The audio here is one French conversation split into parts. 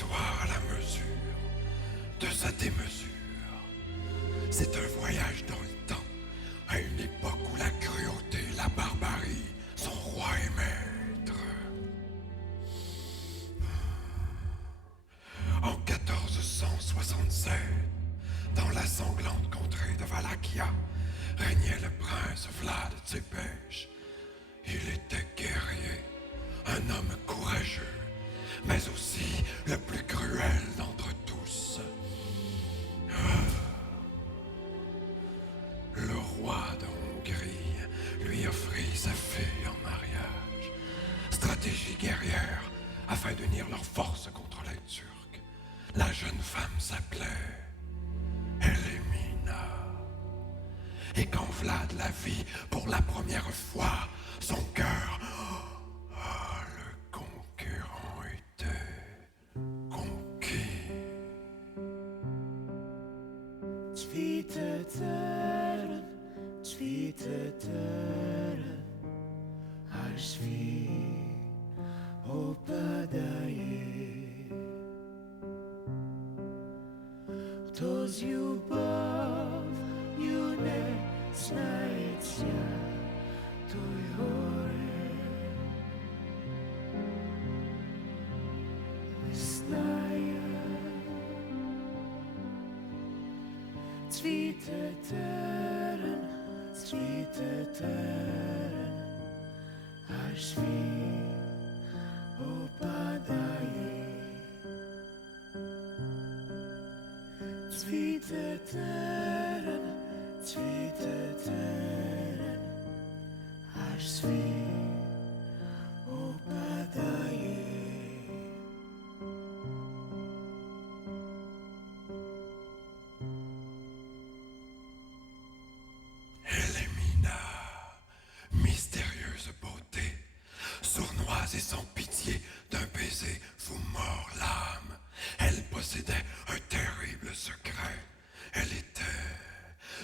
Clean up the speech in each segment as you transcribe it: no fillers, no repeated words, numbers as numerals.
histoire à la mesure de sa démesure. C'est un voyage dans le temps, à une époque où la cruauté et la barbarie sont rois et maîtres. En 1467, dans la sanglante contrée de Valaquia, régnait le prince Vlad Tsepech. Il était guerrier, un homme courageux, mais aussi le plus cruel d'entre tous. Le roi de Hongrie lui offrit sa fille en mariage. Stratégie guerrière afin d'unir leurs forces contre les Turcs. La jeune femme s'appelait Elémina. Et quand Vlad la vit pour la première fois, son cœur, le conquérant était conquis. Tweete teren, als wie opadaje. Toz ljubov ju ne znajeća, to je hore. Ne znaje. Tweete teren, als wie opadaje. Tweete teren, als wie opadaje. Elémina, mystérieuse beauté, sournoise et sans pitié, d'un baiser vous mord l'âme. Elle possédait un terrible secret. Elle était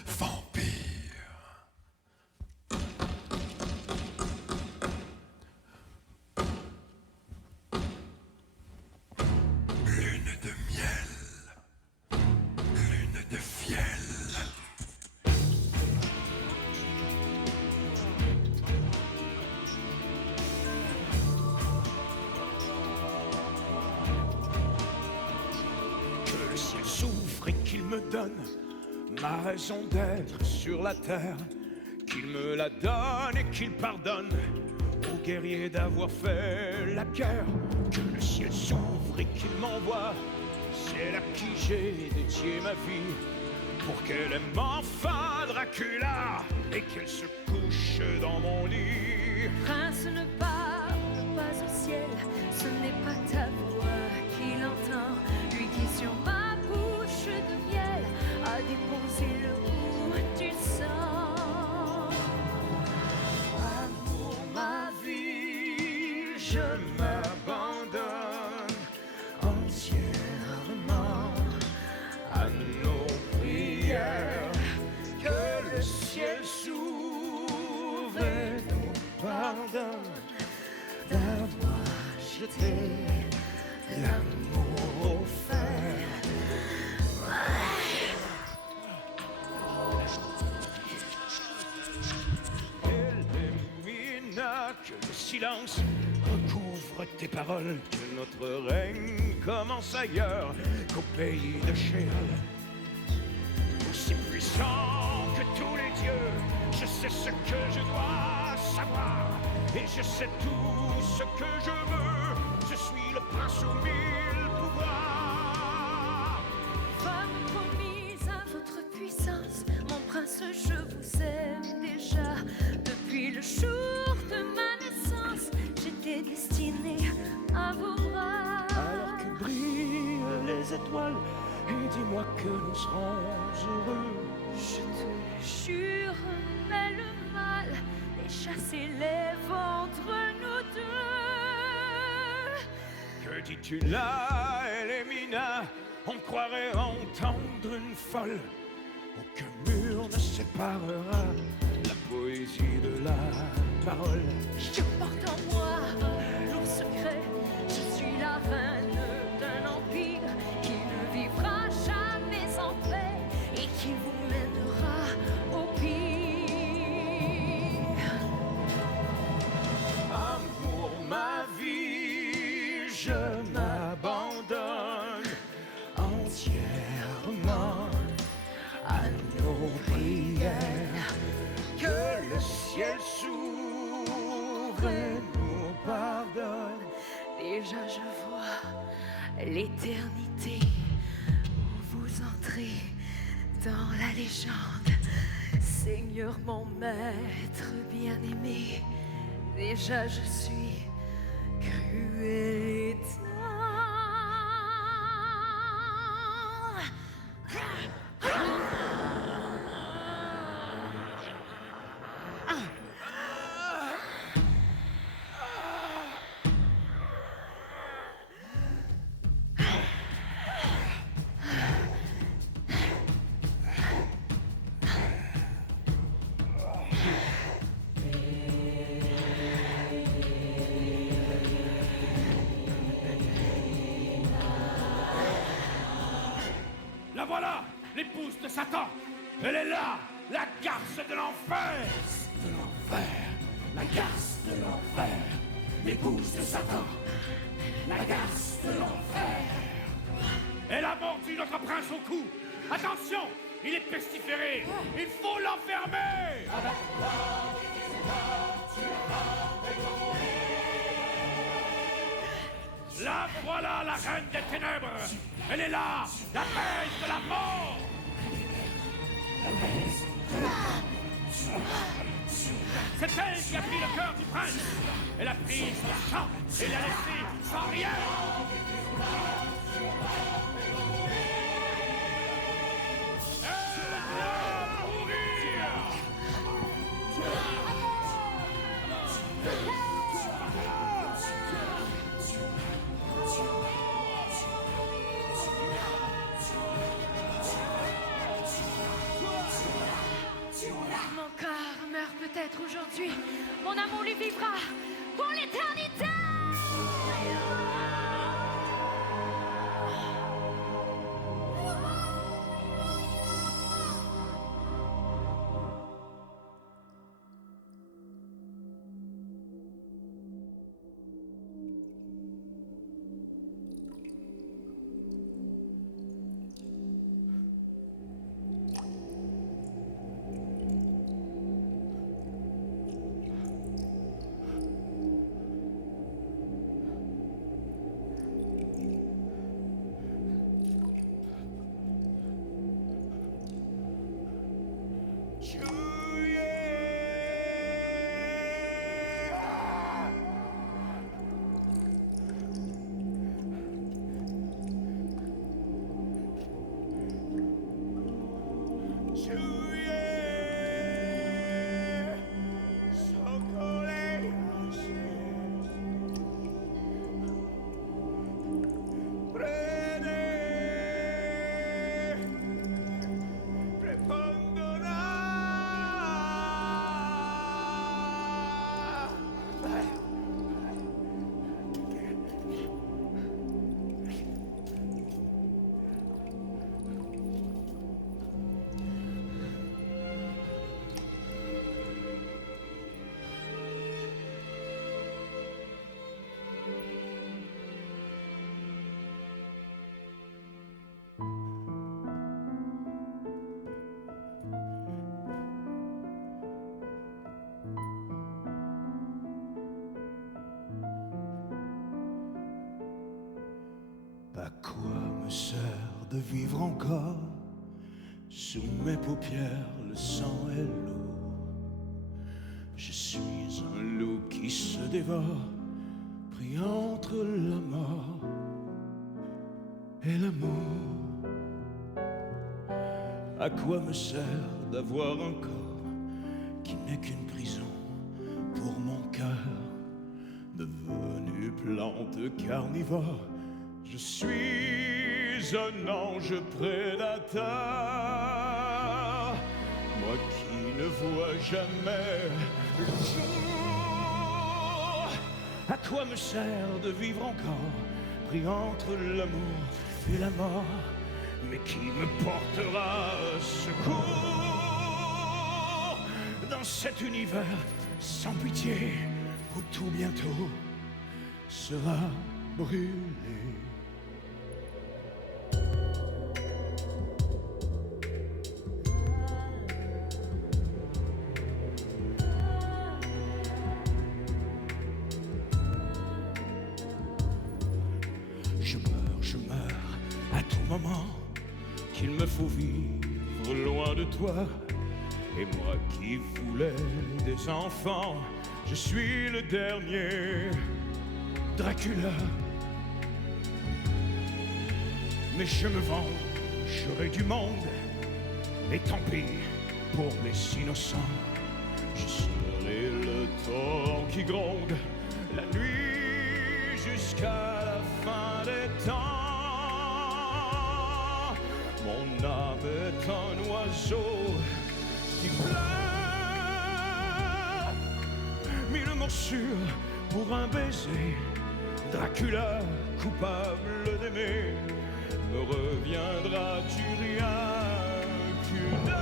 vampire. Lune de miel, lune de fiel. Souffre et qu'il me donne ma raison d'être sur la terre, qu'il me la donne et qu'il pardonne aux guerriers d'avoir fait la guerre, que le ciel s'ouvre et qu'il m'envoie celle à qui j'ai dédié ma vie, pour qu'elle aime enfin Dracula et qu'elle se couche dans mon lit. Prince, ne parle pas au ciel, ce n'est pas ta voix qu'il entend, lui qui sur ma bouche de miel a déposé le goût du sang. Amour, ma vie, je m'abandonne entièrement à nos prières, que le ciel s'ouvre et nous pardonne d'avoir jeté l'amour au fer. Elémina, que le silence recouvre tes paroles, que notre règne commence ailleurs qu'au pays de Shéol. Aussi puissant que tous les dieux, je sais ce que je dois savoir, et je sais tout ce que je veux. Je suis le prince aux mille pouvoirs. Femme promise à votre puissance, mon prince, je vous aime déjà. Depuis le jour de ma naissance, j'étais destinée à vos bras. Alors que brillent les étoiles, et dis-moi que nous serons heureux. Je te jure, mais le mal est chassé les ventres, nous deux. Que dis-tu là, Elémina? On croirait entendre une folle. Aucun mur ne séparera la poésie de la parole. Je porte en moi un lourd secret, je suis la reine d'un empire. l'éternité où vous entrez dans la légende. Seigneur mon maître bien-aimé, déjà je suis cruel et tendre. La voilà, l'épouse de Satan. Elle est là, la garce de l'enfer. De l'enfer, la garce de l'enfer, l'épouse de Satan, la garce de l'enfer. Elle a mordu notre prince au cou. Attention, il est pestiféré. Il faut l'enfermer. La voilà, la reine des ténèbres. Elle est là, la reine de la mort. C'est elle qui a pris le cœur du prince. Elle a pris son sang et l'a laissé sans rien. Elle doit mourir. Mon corps meurt peut-être aujourd'hui. Mon amour lui vivra pour l'éternité. À quoi me sert de vivre encore? Sous mes paupières, le sang est lourd. Je suis un loup qui se dévore, pris entre la mort et l'amour. À quoi me sert d'avoir un corps qui n'est qu'une prison pour mon cœur, devenu plante carnivore? Je suis un ange prédateur, moi qui ne vois jamais le jour. À quoi me sert de vivre encore, pris entre l'amour et la mort, mais qui me portera secours dans cet univers sans pitié où tout bientôt sera brûlé. Je moment qu'il me faut vivre loin de toi. Et moi qui voulais des enfants, je suis le dernier Dracula. Mais je me vends, j'aurai du monde, et tant pis pour les innocents. Je serai le torrent qui gronde la nuit jusqu'à la fin des temps. Mon âme est un oiseau qui pleure, mille morsures pour un baiser. Dracula, coupable d'aimer, me reviendras-tu rien qu'une heure?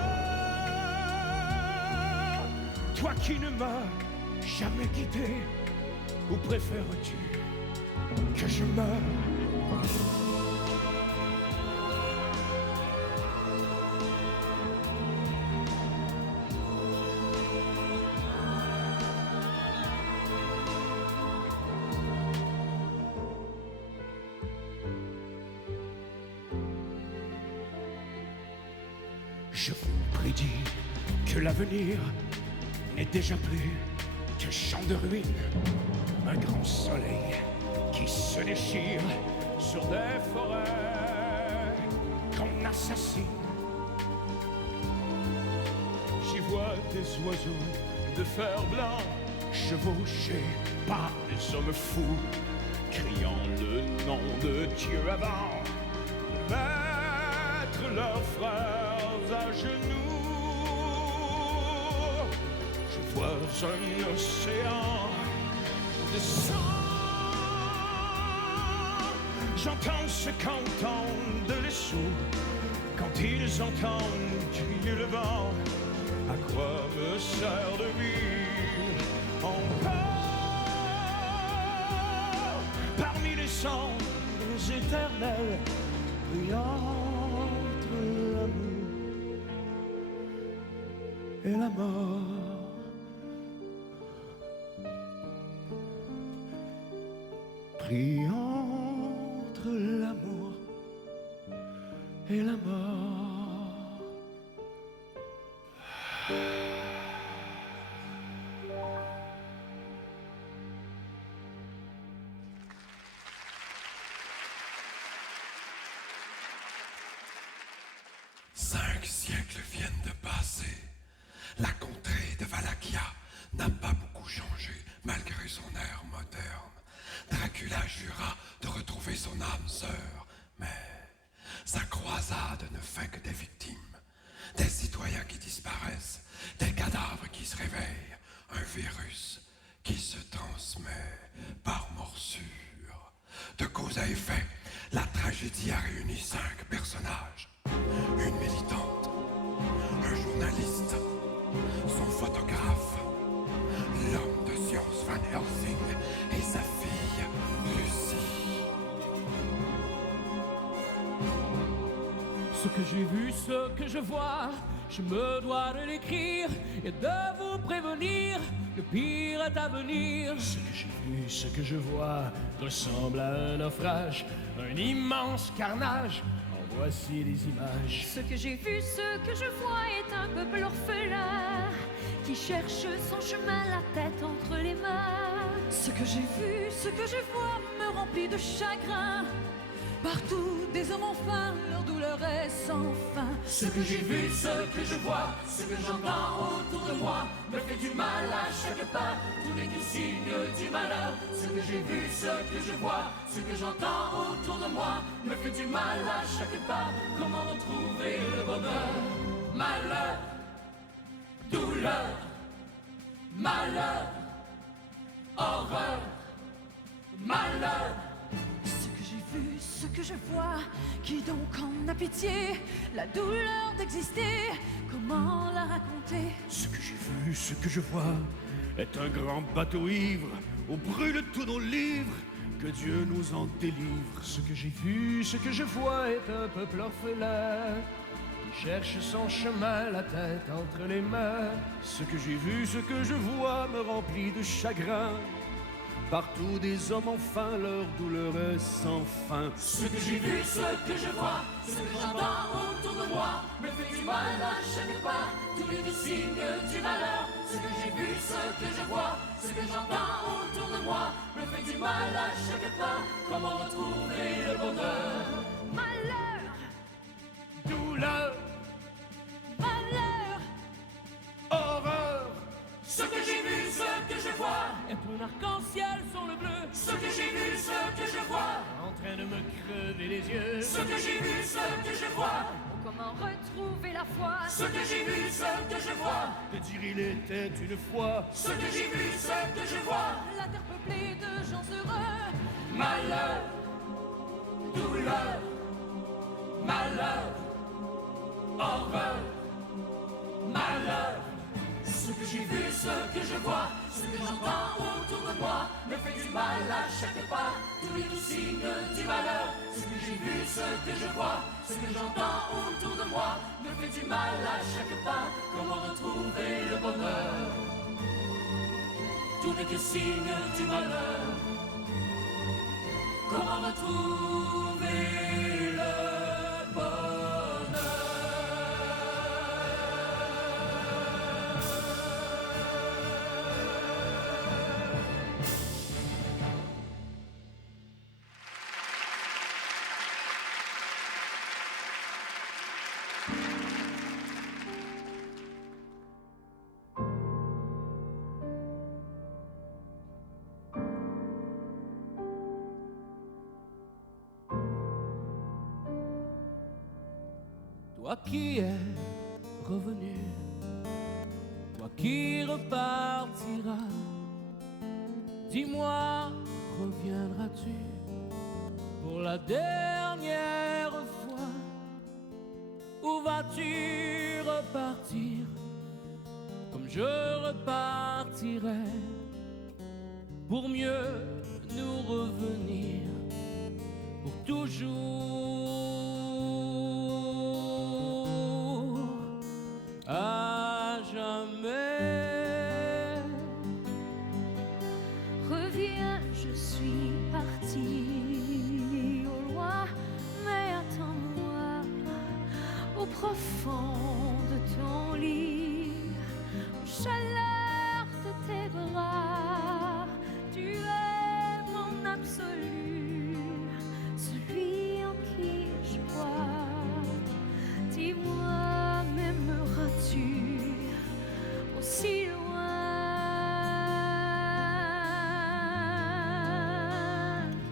Toi qui ne m'as jamais quitté, ou préfères-tu que je meure? Je vous prédis que l'avenir n'est déjà plus qu'un champ de ruines, un grand soleil qui se déchire sur des forêts qu'on assassine. J'y vois des oiseaux de fer blanc chevauchés par des hommes fous, criant le nom de Dieu avant de mettre leurs frères à genoux. Je vois un océan de sang. J'entends ce qu'entendent les sourds quand ils entendent crier le vent. À quoi me sert de vivre encore parmi les cendres éternelles, brillants entre l'amour et la mort? Pris entre l'amour et la mort. Cinq siècles viennent de passer. La contrée de Valaquia n'a pas beaucoup changé malgré son air moderne. Dracula jura de retrouver son âme sœur, mais sa croisade ne fait que des victimes. Des citoyens qui disparaissent, des cadavres qui se réveillent, un virus qui se transmet par morsure. De cause à effet, la tragédie a réuni 5 personnages. Une militante, un journaliste, son photographe, l'homme de science Van Helsing et sa fille, Lucie. Ce que j'ai vu, ce que je vois, je me dois de l'écrire et de vous prévenir, le pire est à venir. Ce que j'ai vu, ce que je vois, ressemble à un naufrage, un immense carnage. En voici les images. Ce que j'ai vu, ce que je vois est un peuple orphelin qui cherche son chemin, la tête entre les mains. Ce que j'ai vu, ce que je vois me remplit de chagrin. Partout, des hommes ont faim, leur douleur est sans fin. Ce que j'ai vu, ce que je vois, ce que j'entends autour de moi me fait du mal à chaque pas, tous les signes du malheur. Ce que j'ai vu, ce que je vois, ce que j'entends autour de moi me fait du mal à chaque pas. Comment retrouver le bonheur? Malheur, douleur, malheur, horreur, malheur. Ce que j'ai vu, ce que je vois, qui donc en a pitié? La douleur d'exister, comment la raconter? Ce que j'ai vu, ce que je vois, est un grand bateau ivre où brûlent tous nos livres. Que Dieu nous en délivre. Ce que j'ai vu, ce que je vois, est un peuple orphelin qui cherche son chemin, la tête entre les mains. Ce que j'ai vu, ce que je vois, me remplit de chagrin. partout des hommes enfin, leur douleur est sans fin. Ce que j'ai vu, ce que je vois, ce que j'entends autour de moi me fait du mal à chaque pas, tous les signes du malheur. Ce que j'ai vu, ce que je vois, ce que j'entends autour de moi me fait du mal à chaque pas. Comment retrouver le bonheur? Malheur, Douleur, malheur, horreur, Ce que j'ai vu, ce que je vois, Et ton arc-en-ciel sur le bleu, ce que j'ai vu, ce que je vois, en train de me crever les yeux. ce que j'ai vu, ce que je vois, comment retrouver la foi? ce que j'ai vu, ce que je vois, te dire il était une fois. ce que j'ai vu, ce que je vois. La terre peuplée de gens heureux. Malheur, douleur, malheur, horreur, malheur. Ce que j'ai vu, ce que je vois, ce que j'entends autour de moi me fait du mal à chaque pas, tous les signes du malheur. Ce que j'ai vu, ce que je vois, ce que j'entends autour de moi me fait du mal à chaque pas. Comment retrouver le bonheur? Tout n'est que signe du malheur. Comment retrouver le bonheur? Toi qui es revenu, toi qui repartiras, dis-moi, reviendras-tu pour la dernière fois? Ou vas-tu repartir comme je repartirai pour mieux nous revenir pour toujours, à jamais? Reviens, je suis parti au loin, mais attends-moi au profond de ton lit, aux chaleurs de tes bras. Tu es mon absolu, celui en qui je crois. Dis-moi, m'aimeras-tu aussi loin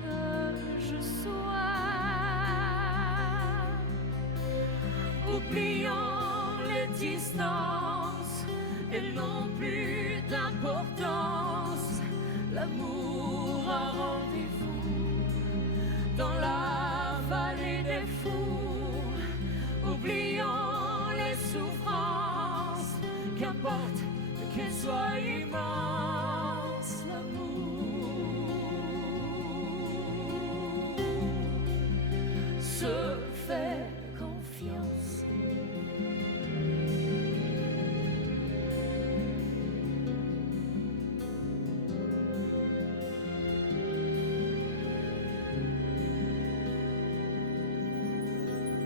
que je sois? Oublions les distances et non plus d'importance. L'amour a rendez-vous dans la vallée des fous. Oublions les souffrances, qu'importe qu'elles soient immenses. L'amour se fait confiance.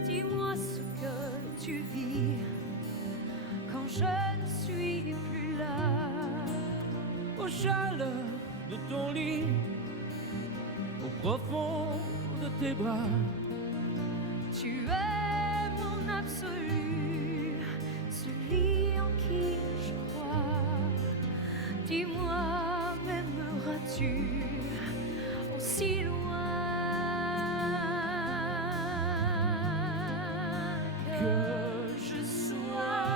Dis-moi ce que tu vis quand je ne suis plus là. Aux chaleurs de ton lit, au profond de tes bras. Tu es mon absolu, celui en qui je crois. Dis-moi, m'aimeras-tu aussi loin que je sois?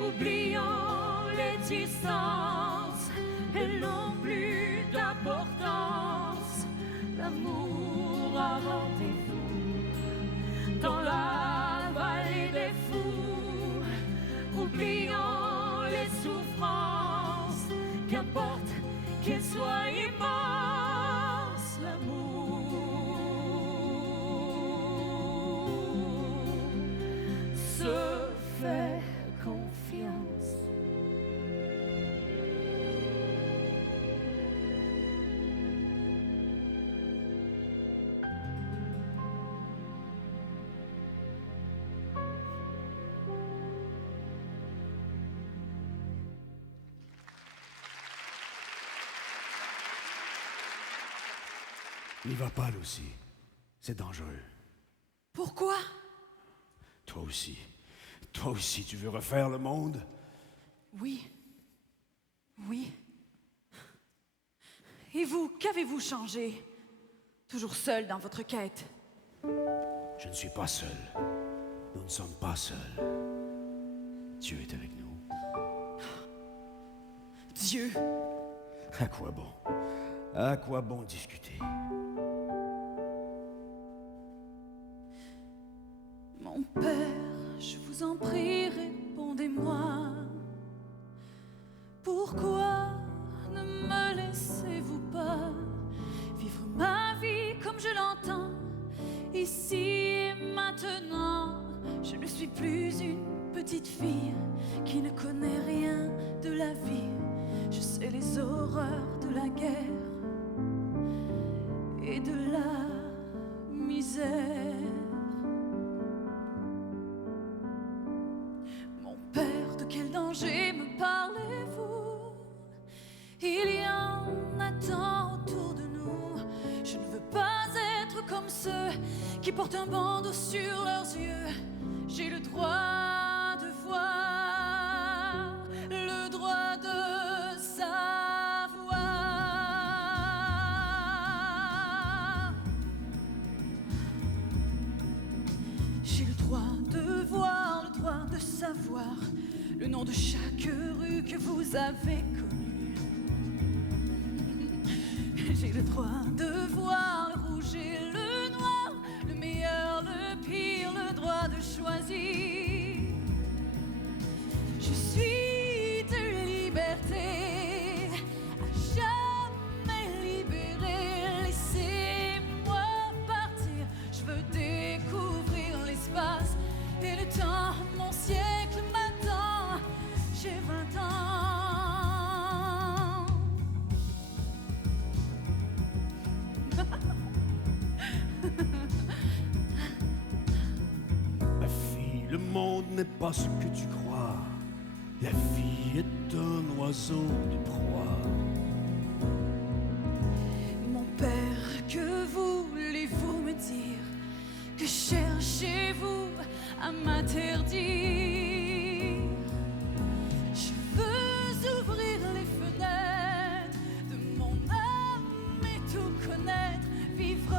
Oublions les distances et non plus d'importance. L'amour a rendez-vous dans la vallée des fous. Oublions les souffrances, qu'importe qu'elles soient immenses. L'amour se fait confiance. N'y va pas, Lucy. C'est dangereux. Pourquoi? Toi aussi, tu veux refaire le monde? Oui. Oui. Et vous, qu'avez-vous changé? Toujours seul dans votre quête? Je ne suis pas seul. Nous ne sommes pas seuls. Dieu est avec nous. Dieu? À quoi bon? À quoi bon discuter? Mon père, je vous en prie, répondez-moi. Pourquoi ne me laissez-vous pas vivre ma vie comme je l'entends, ici et maintenant? Je ne suis plus une petite fille qui ne connaît rien de la vie. Je sais les horreurs de la guerre et de la misère. Mon père, de quel danger me parlez-vous? Il y en a tant autour de nous. Je ne veux pas être comme ceux qui portent un bandeau sur leurs yeux. J'ai le droit de voir, le droit de savoir. J'ai le droit de voir, le droit de savoir le nom de chaque rue que vous avez connue. J'ai le droit de voir le rouge et le noir, le meilleur, le pire, le droit de choisir. Je suis de liberté, à jamais libérée. Laissez-moi partir, je veux découvrir l'espace et le temps. Mon siècle m'attend, j'ai 20 ans. Ma fille, le monde n'est pas ce que tu crois. La vie est un oiseau de proie. Mon père, que voulez-vous me dire? Que cherchez-vous à m'interdire? Je veux ouvrir les fenêtres de mon âme et tout connaître, vivre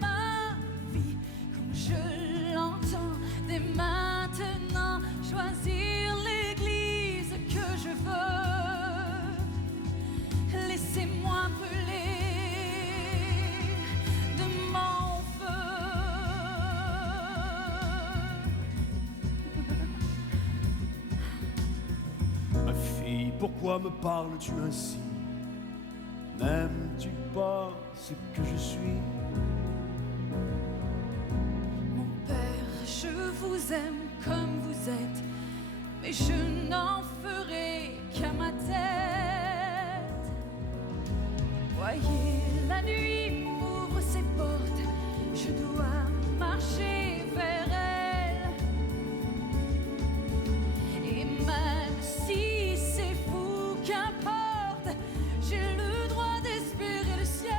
ma vie comme je l'entends dès maintenant, choisir l'église que je veux. Laissez-moi brûler de mon feu. Ma fille, pourquoi me parles-tu ainsi? N'aimes-tu pas ce que je suis? Mon père, je vous aime comme vous êtes, mais je n'en ferai qu'à ma tête. Voyez, la nuit m'ouvre ses portes, je dois marcher vers elle. Et même si c'est fou, qu'importe, j'ai le droit d'espérer le ciel,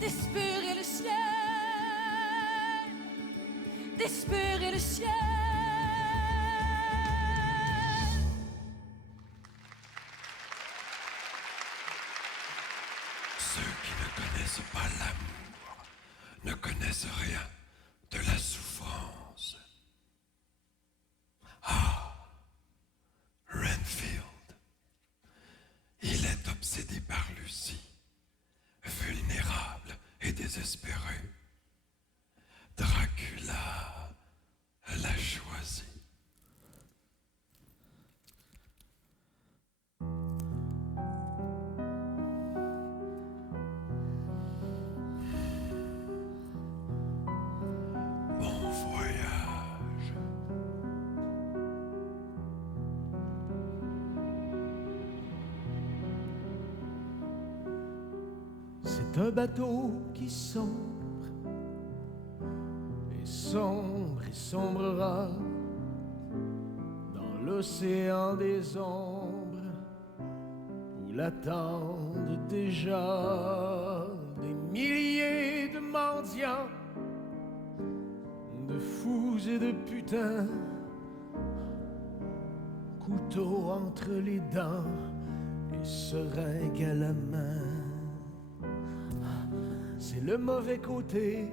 d'espérer le ciel, d'espérer le ciel. Ceux qui ne connaissent pas l'amour ne connaissent rien de la souffrance. Ah, Renfield. Il est obsédé par Lucie, vulnérable et désespéré. Dracula l'a choisi. Bon voyage. C'est un bateau qui sombre et sombre et sombrera dans l'océan des ombres où l'attendent déjà des milliers de mendiants, de fous et de putains, couteau entre les dents et seringue à la main. C'est le mauvais côté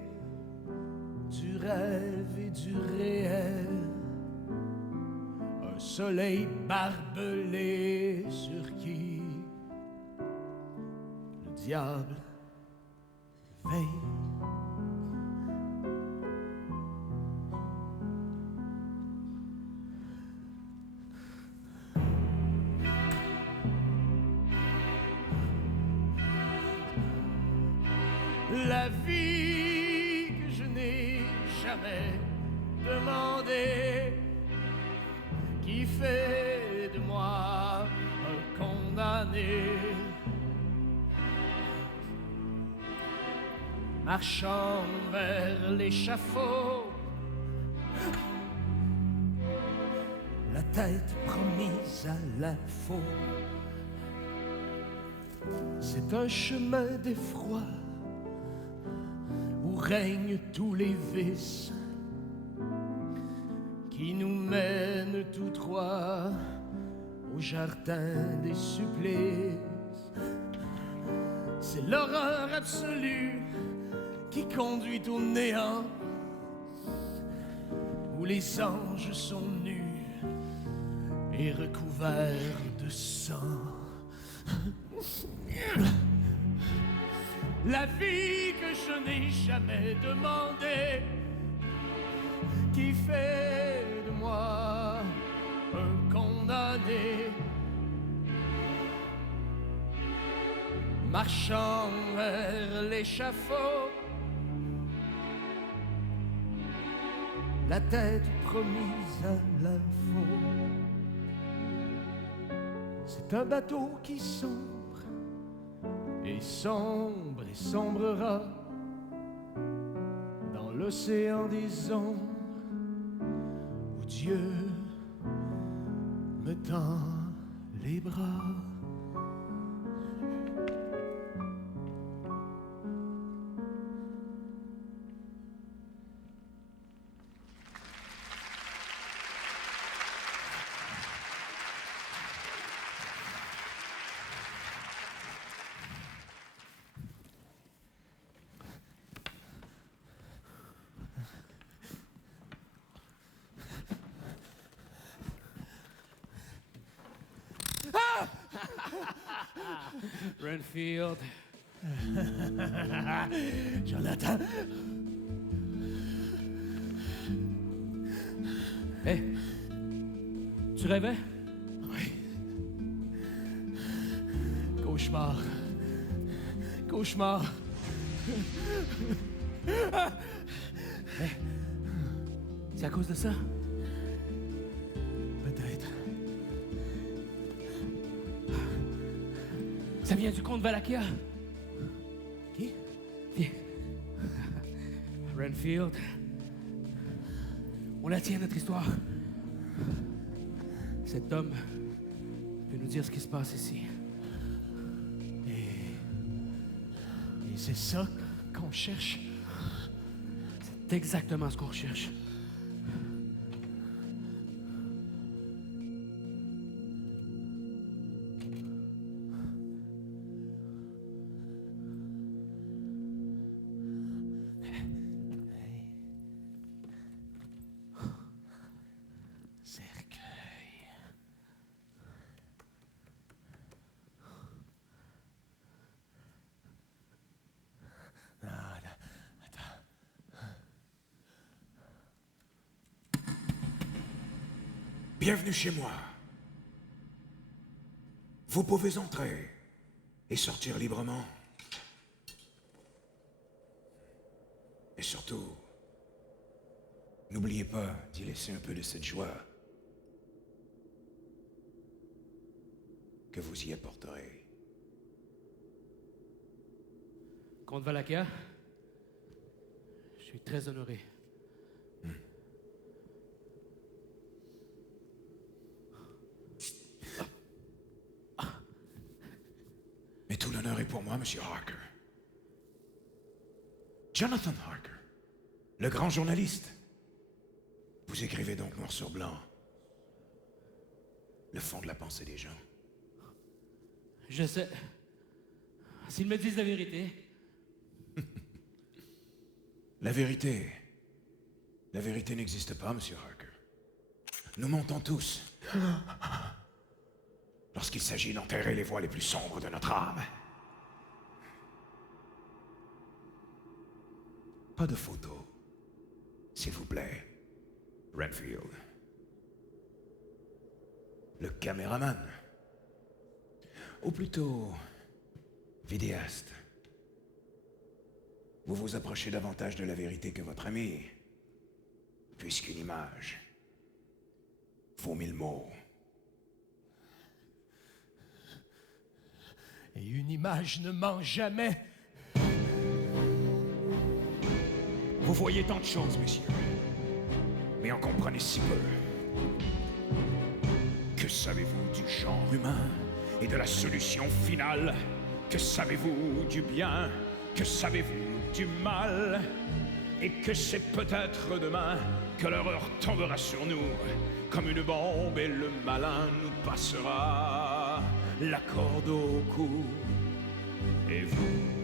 du rêve et du réel. Un soleil barbelé sur qui le diable veille. La vie que je n'ai jamais demandée, qui fait de moi un condamné, marchant vers l'échafaud, la tête promise à la faute. C'est un chemin d'effroi où règnent tous les vices, qui nous mène tout droit au jardin des supplices. C'est l'horreur absolue qui conduit au néant, où les anges sont nus et recouverts de sang. La vie que je n'ai jamais demandée, qui fait de moi un condamné, marchant vers l'échafaud, la tête promise à l'info. C'est un bateau qui sombre et sombre et sombrera dans l'océan des ombres, où Dieu me tend les bras. Renfield. Jonathan. Hé, tu rêvais? Oui. Cauchemar. Cauchemar. C'est à cause de ça? Peut-être. Ça vient du comte Valakia. Qui? Viens. Renfield. On la tient, notre histoire. Cet homme peut nous dire ce qui se passe ici. Et c'est ça qu'on cherche. C'est exactement ce qu'on recherche. Cercueil. Non, attends. Bienvenue chez moi. Vous pouvez entrer et sortir librement. Et surtout, n'oubliez pas d'y laisser un peu de cette joie que vous y apporterez. Comte Valakia, je suis très honoré. Monsieur Harker. Jonathan Harker, le grand journaliste. Vous écrivez donc noir sur blanc le fond de la pensée des gens. Je sais. S'ils me disent la vérité. La vérité n'existe pas, Monsieur Harker. Nous mentons tous. Lorsqu'il s'agit d'enterrer les voies les plus sombres de notre âme. Pas de photos, s'il vous plaît, Renfield. Le caméraman. Ou plutôt, vidéaste. Vous vous approchez davantage de la vérité que votre ami, puisqu'une image vaut 1000 mots. Et une image ne ment jamais. Vous voyez tant de choses, messieurs, mais en comprenez si peu. Que savez-vous du genre humain et de la solution finale? Que savez-vous du bien? Que savez-vous du mal? Et que c'est peut-être demain que l'horreur tombera sur nous comme une bombe et le malin nous passera la corde au cou. Et vous?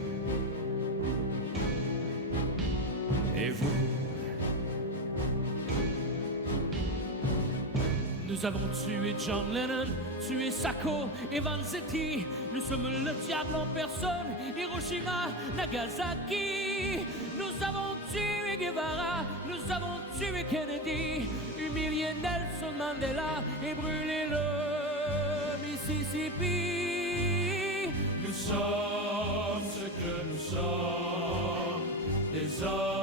Et vous? Nous avons tué John Lennon, tué Sacco et Vanzetti. Nous sommes le diable en personne, Hiroshima, Nagasaki. Nous avons tué Guevara, nous avons tué Kennedy, humilié Nelson Mandela et brûlé le Mississippi. Nous sommes ce que nous sommes, des hommes.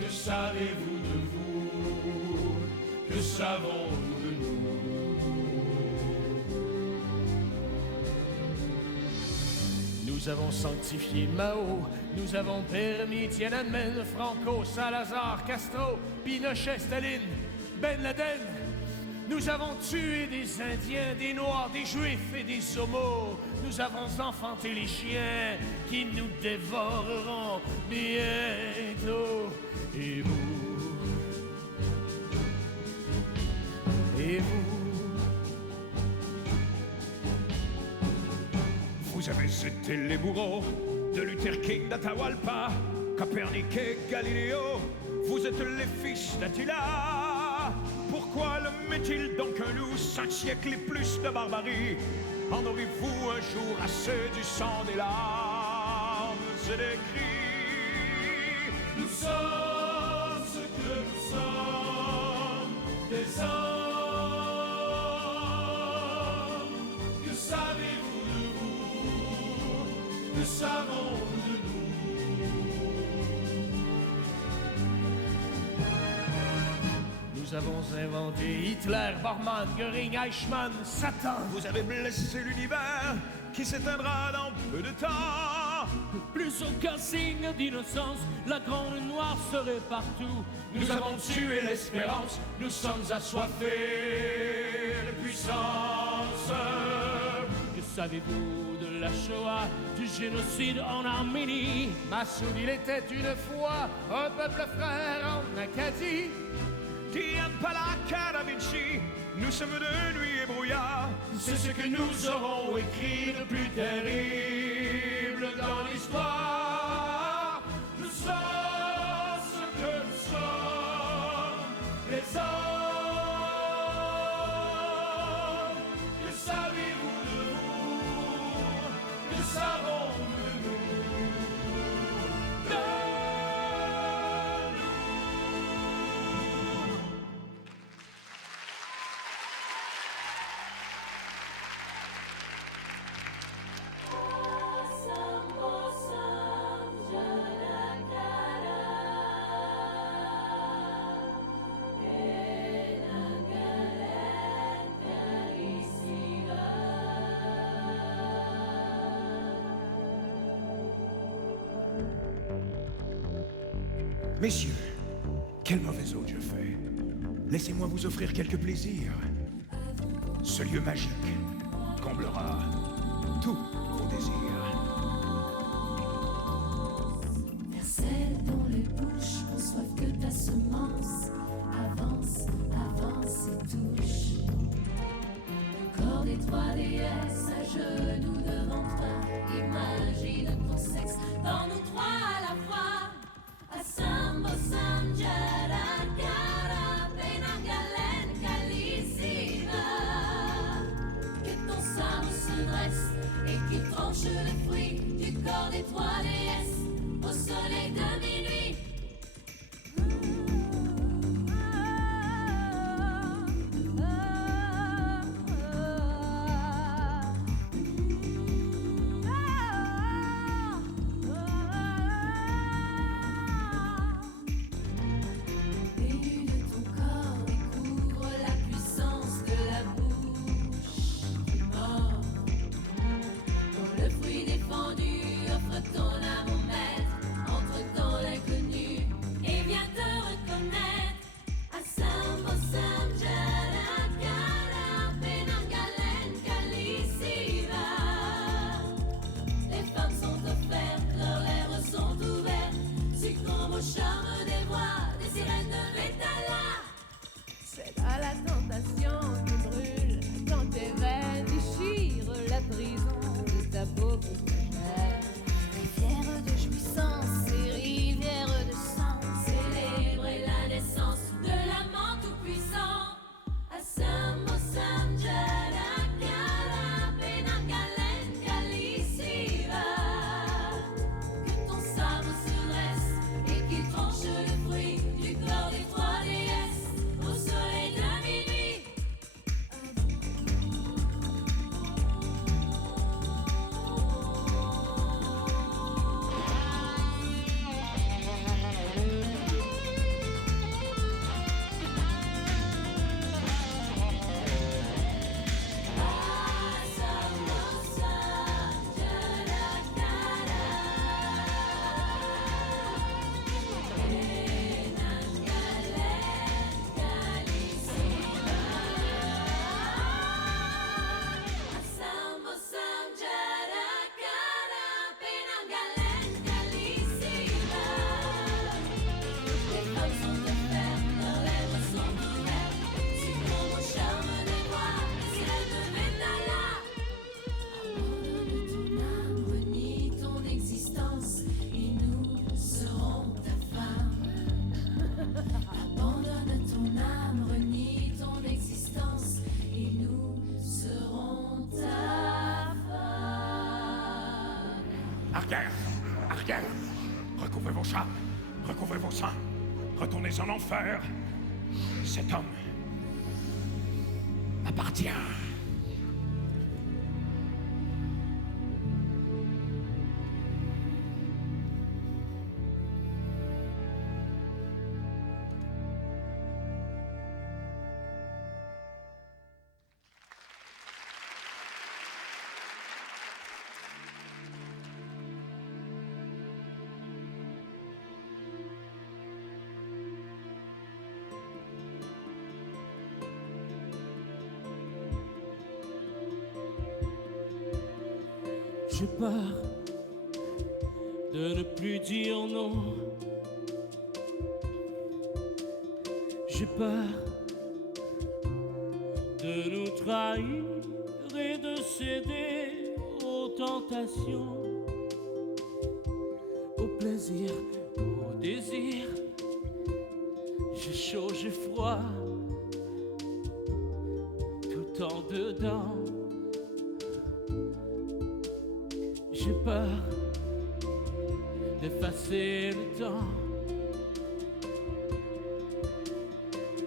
Que savez-vous de vous? Que savons-nous de nous? Nous avons sanctifié Mao, nous avons permis Tiananmen, Franco, Salazar, Castro, Pinochet, Staline, Ben Laden. Nous avons tué des Indiens, des Noirs, des Juifs et des Homos. Nous avons enfanté les chiens qui nous dévoreront bientôt. Et vous? Et vous? Vous avez été les bourreaux de Luther King, d'Atahualpa, Copernic et Galiléo. Vous êtes les fils d'Attila. Pourquoi le met-il donc un loup? 5 siècles et plus de barbarie. En aurez-vous un jour assez du sang, des larmes et des cris? Nous sommes ce que nous sommes, des hommes. Que savez-vous de vous? Que savons-nous de nous? Nous avons inventé Hitler, Bormann, Göring, Eichmann, Satan. Vous avez blessé l'univers qui s'éteindra dans peu de temps. Plus aucun signe d'innocence, la grande noire serait partout. Nous avons tué l'espérance, nous sommes assoiffés de puissance. Que savez-vous de la Shoah, du génocide en Arménie? Massoud, il était une fois un peuple frère en Acadie. Qui n'aime pas la Karavinci? Nous sommes de nuit et brouillard. C'est ce que nous aurons écrit de plus terrible dans l'histoire. Nous sommes ce que nous sommes, les hommes. Que savez-vous de vous? Que savons-nous de nous? Messieurs, quelle mauvaise hôte je fais. Laissez-moi vous offrir quelques plaisirs. Ce lieu magique comblera tous vos désirs. Vers celle dont les bouches conçoivent que ta semence. Avance, avance et touche. Le corps des trois déesses à genoux devant toi. Imagine ton sexe dans nous trois à la fois. Asambo Samjara Kara Penangalen Kalisiva. Que ton sabre se dresse et qu'il tranche les fruits du corps des trois déesses au soleil de minuit. Arrière. Recouvrez vos chats, recouvrez vos seins, retournez en enfer. Cet homme m'appartient. J'ai peur de ne plus dire non. J'ai peur de nous trahir et de céder aux tentations, au plaisir, au désir. J'ai chaud, j'ai froid, tout en dedans. J'ai peur d'effacer le temps.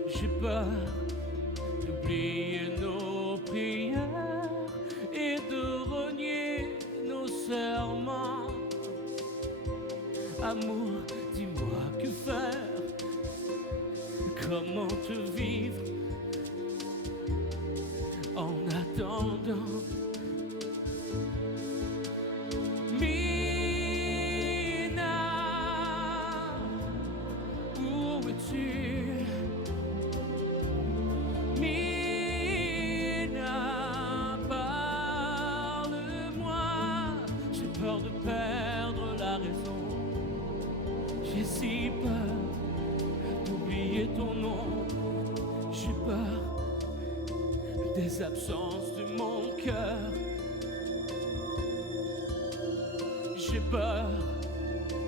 J'ai peur d'oublier nos prières et de renier nos serments. Amour, dis-moi que faire, comment te vivre en attendant. Mina, parle-moi. de perdre la raison. J'ai si peur d'oublier ton nom. J'ai peur des absences de mon cœur. J'ai peur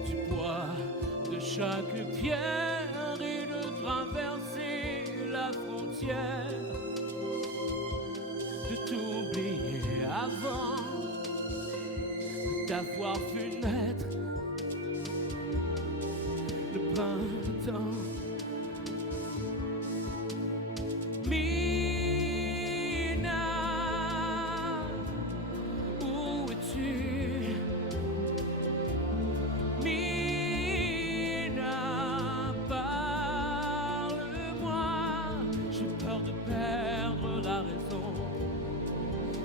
du poids de chaque pierre et de traverser la frontière, de t'oublier avant d'avoir vu naître le printemps. Mina, où es-tu? Mina, parle-moi. J'ai peur de perdre la raison.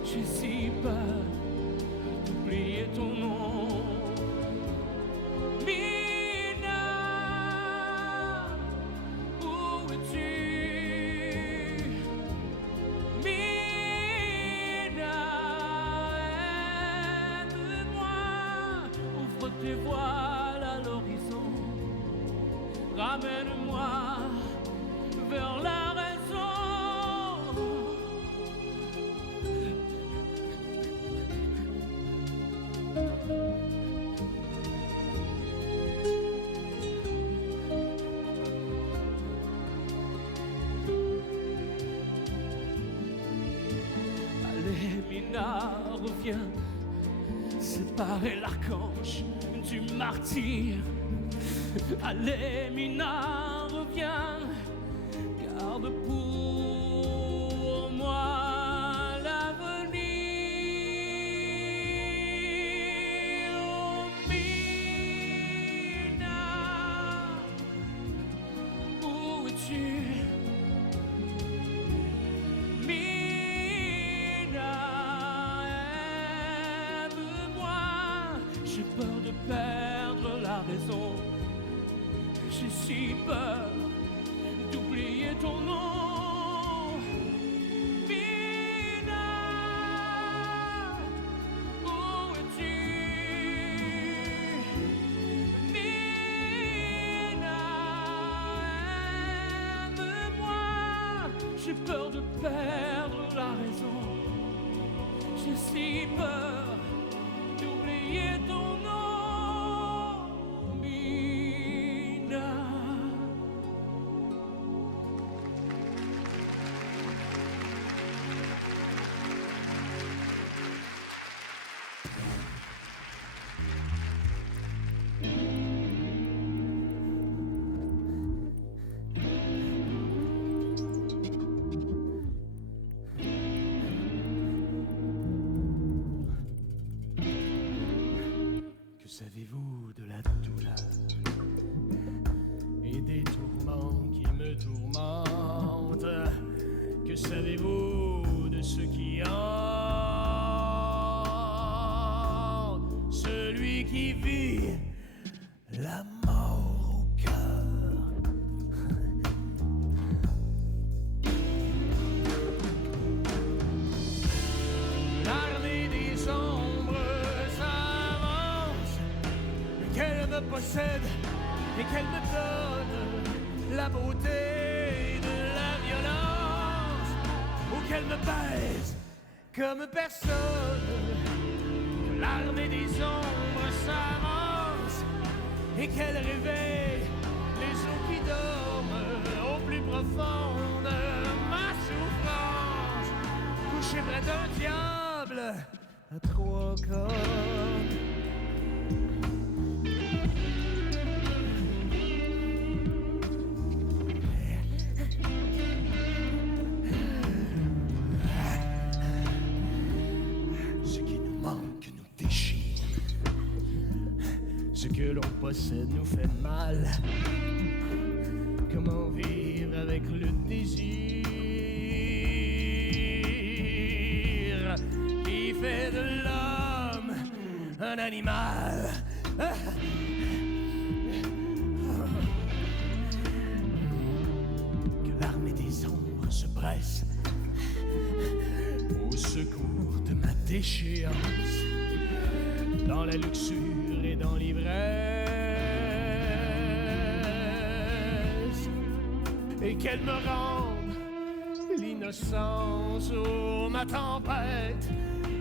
J'ai si peur d'oublier ton nom. Mina, où es-tu? Mina, aide-moi. Ouvre tes voiles à l'horizon. Ramène-moi vers la raison. Allez, Mina, reviens, séparer l'archange du martyr. Allez, Mina, reviens, garde pour moi l'avenir. Oh, Mina, où es-tu? Mina, aide-moi. J'ai peur de perdre la raison. J'ai si peur d'oublier ton nom. Mina, où es-tu? Mina, aide-moi. J'ai peur de perdre la raison. J'ai si peur d'oublier ton nom. Mina. Que savez-vous de la douleur et des tourments qui me tourmentent? Que savez-vous de ceux qui hantent celui qui vit la mort au cœur? L'armée des ombres s'avance, qu'elle me possède et qu'elle me donne la beauté de la violence, ou qu'elle me baise comme personne. Que l'armée des ombres s'avance et qu'elle réveille les eaux qui dorment au plus profond de ma souffrance, couché près d'un diable à trois cornes. Ce qui nous manque nous déchire. Ce que l'on possède nous fait mal. Comment vivre avec le désir qui fait de l'homme un animal? Que l'armée des ombres se presse au secours de ma déchéance. dans la luxure et dans l'ivresse, et qu'elle me rende l'innocence, oh ma tempête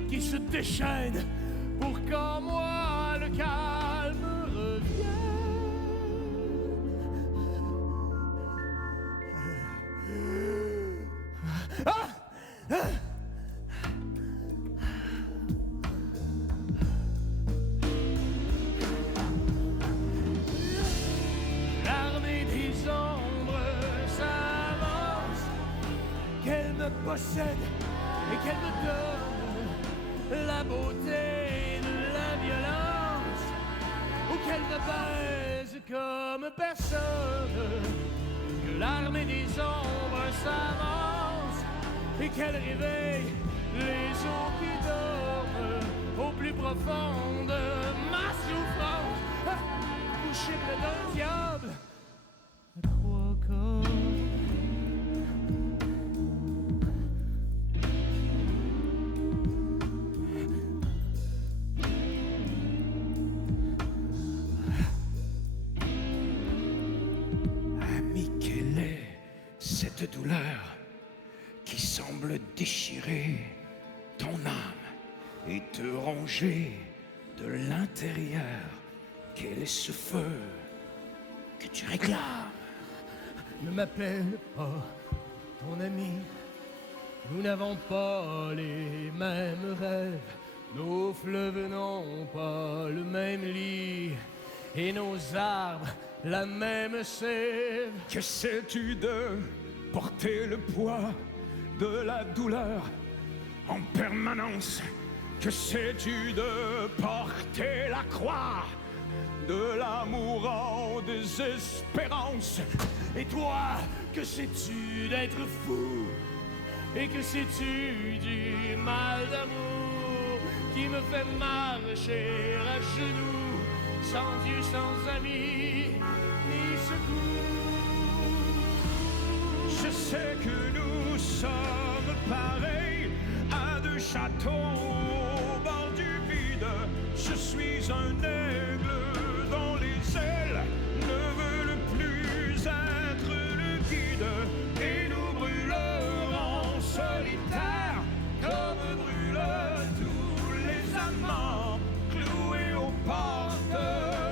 qui se déchaîne pour qu'en moi le calme revienne. L'armée des ombres s'avance, qu'elle me possède et qu'elle me donne la beauté de la violence, ou qu'elle me baise comme personne. Que l'armée des ombres s'avance et qu'elle réveille les eaux qui dorment au plus profond de ma souffrance, couché près d'un diable à trois corps. Ami, quelle est cette douleur qui semble déchirer ton âme et te ronger de l'intérieur? Quel est ce feu que tu réclames? Ne m'appelle pas ton ami, nous n'avons pas les mêmes rêves, nos fleuves n'ont pas le même lit, et nos arbres la même sève. Que sais-tu de porter le poids de la douleur en permanence? Que sais-tu de porter la croix de l'amour en désespérance? Et toi, que sais-tu d'être fou? Et que sais-tu du mal d'amour qui me fait marcher à genoux, sans Dieu, sans amis, ni secours? Je sais que nous sommes pareils à deux châteaux au bord du vide. Je suis un aigle dont les ailes ne veulent plus être le guide, et nous brûlerons solitaires comme brûlent tous les amants cloués aux portes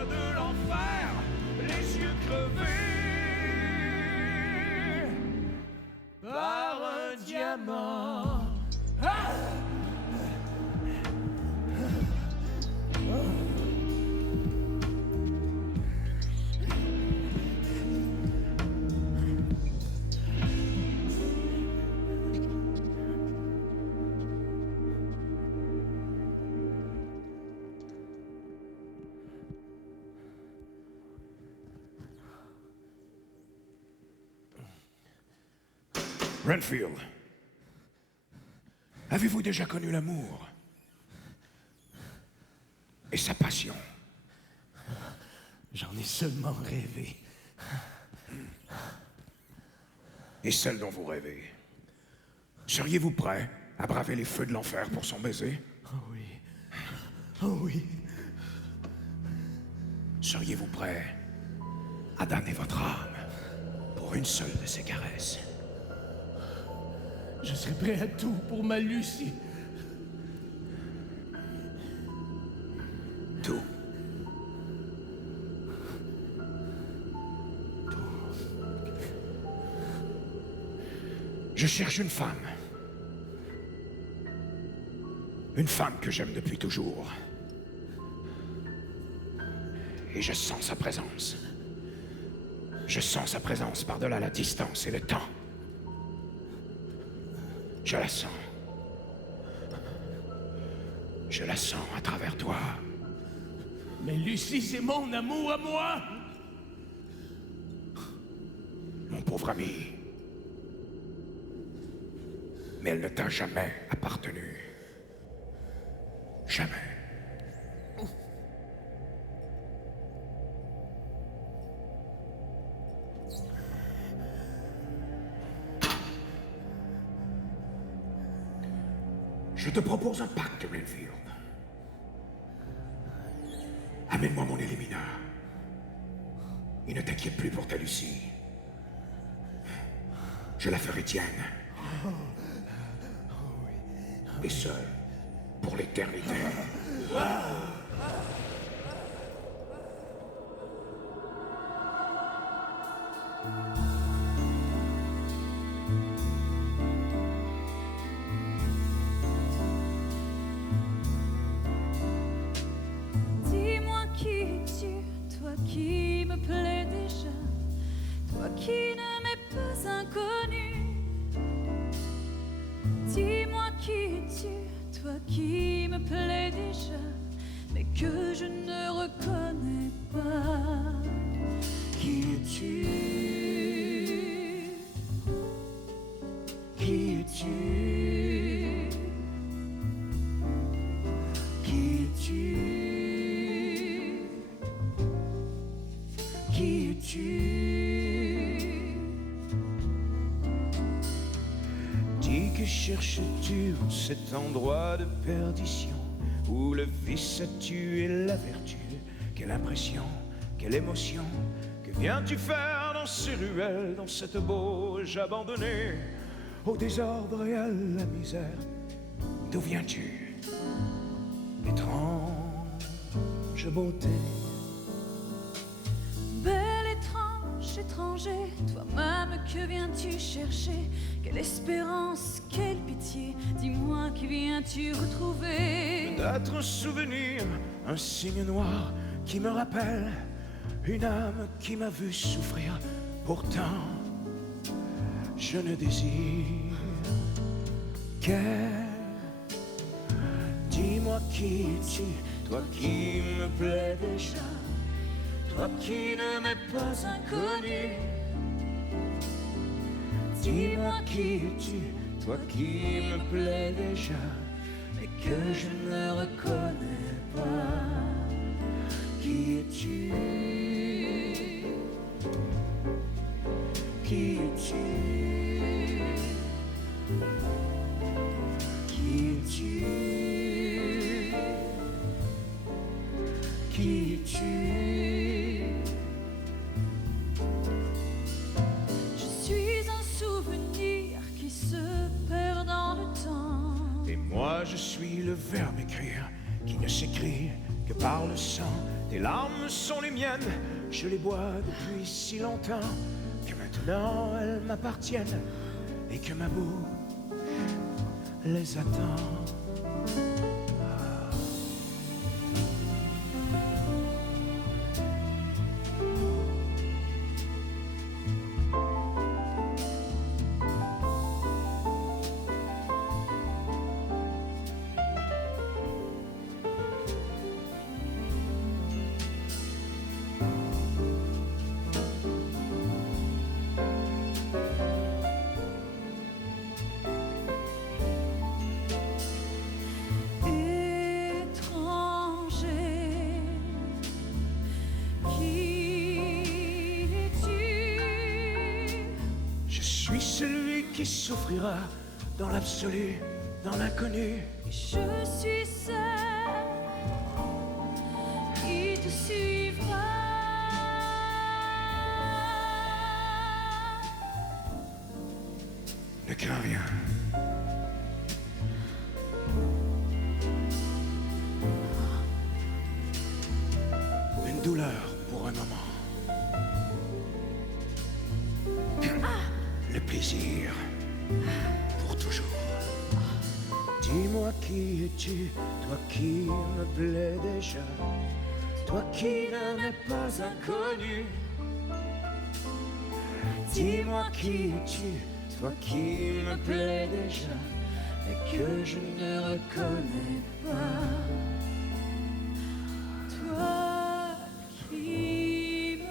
de l'enfer, les yeux crevés Par un diamant. Renfield, avez-vous déjà connu l'amour et sa passion? J'en ai seulement rêvé. Et celle dont vous rêvez? Seriez-vous prêt à braver les feux de l'enfer pour son baiser? Oh oui. Oh oui. Seriez-vous prêt à damner votre âme pour une seule de ses caresses? Je serai prêt à tout pour ma Lucie. Tout. Je cherche une femme. Une femme que j'aime depuis toujours. Et je sens sa présence. Je sens sa présence par-delà la distance et le temps. Je la sens. Je la sens à travers toi. Mais Lucie, c'est mon amour à moi. Mon pauvre ami. Mais elle ne t'a jamais appartenu. Jamais. Je te propose un pacte, Renfield. Amène-moi mon Elimina. Et ne t'inquiète plus pour ta Lucie. Je la ferai tienne. Et ce, pour l'éternité. Dis-moi qui es-tu, toi qui me plais déjà, toi qui ne m'es pas inconnu. Dis-moi qui es-tu, toi qui me plais déjà, mais que je ne reconnais pas. Qui es-tu? Qui es-tu? Qui es-tu? Qui es-tu? Dis que cherches-tu en cet endroit de perdition où le vice a tué la vertu? Quelle impression, quelle émotion, que viens-tu faire dans ces ruelles, dans cette Bauge abandonnée, au désordre et à la misère? D'où viens-tu? Étrange beauté. Bel étrange étranger, toi-même que viens-tu chercher? Quelle espérance, quelle pitié, dis-moi qui viens-tu retrouver? Peut-être un souvenir, un signe noir qui me rappelle une âme qui m'a vu souffrir. Pourtant, je ne désire qu'elle. Dis-moi qui es-tu, toi qui me plais déjà, toi qui ne m'es pas inconnu. Dis-moi qui es-tu, toi qui me plais déjà, mais que je ne reconnais pas. Qui es-tu? Qui es-tu? Qui es-tu? Qui es-tu? Je suis un souvenir qui se perd dans le temps. Et moi je suis le verbe écrire qui ne s'écrit que par le sang. Tes larmes sont les miennes, je les bois depuis si longtemps que maintenant elles m'appartiennent et que ma bouche les attend. Étranger, qui es-tu? Je suis celui qui souffrira dans l'absolu, dans l'inconnu. Je suis celle qui te suivra. Ne crains rien. Une douleur pour un moment. Le plaisir pour toujours. Dis-moi qui es-tu, toi qui me plais déjà, toi qui ne m'es pas inconnu. Dis-moi qui es-tu, toi qui me plais déjà, mais que je ne reconnais pas. Toi qui me...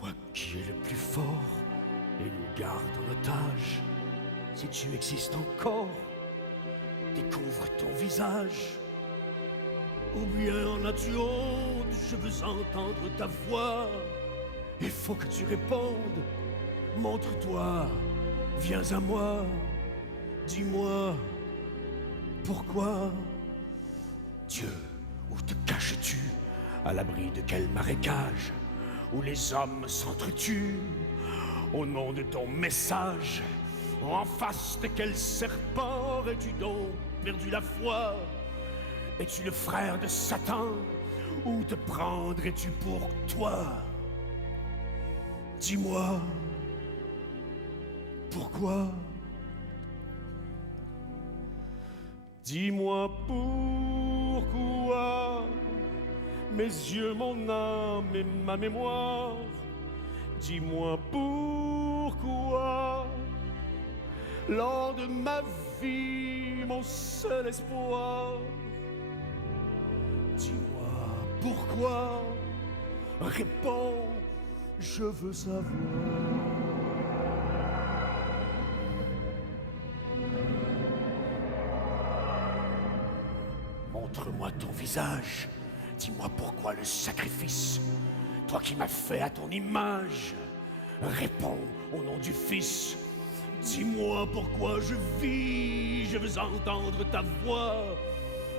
Toi qui es le plus fort et nous garde en otage, si tu existes encore, découvre ton visage. Ou bien en as-tu honte, je veux entendre ta voix. Il faut que tu répondes, montre-toi, viens à moi, dis-moi, pourquoi? Dieu, où te caches-tu? À l'abri de quel marécage où les hommes s'entretuent? Au nom de ton message, en face de quel serpent aurais-tu donc perdu la foi? Es-tu le frère de Satan ou te prendrais-tu pour toi? Dis-moi, pourquoi? Dis-moi pourquoi mes yeux, mon âme et ma mémoire. Dis-moi pourquoi lors de ma vie, mon seul espoir. Dis-moi pourquoi, réponds, je veux savoir. Montre-moi ton visage, dis-moi pourquoi le sacrifice, toi qui m'as fait à ton image. Réponds au nom du Fils, dis-moi pourquoi je vis, je veux entendre ta voix.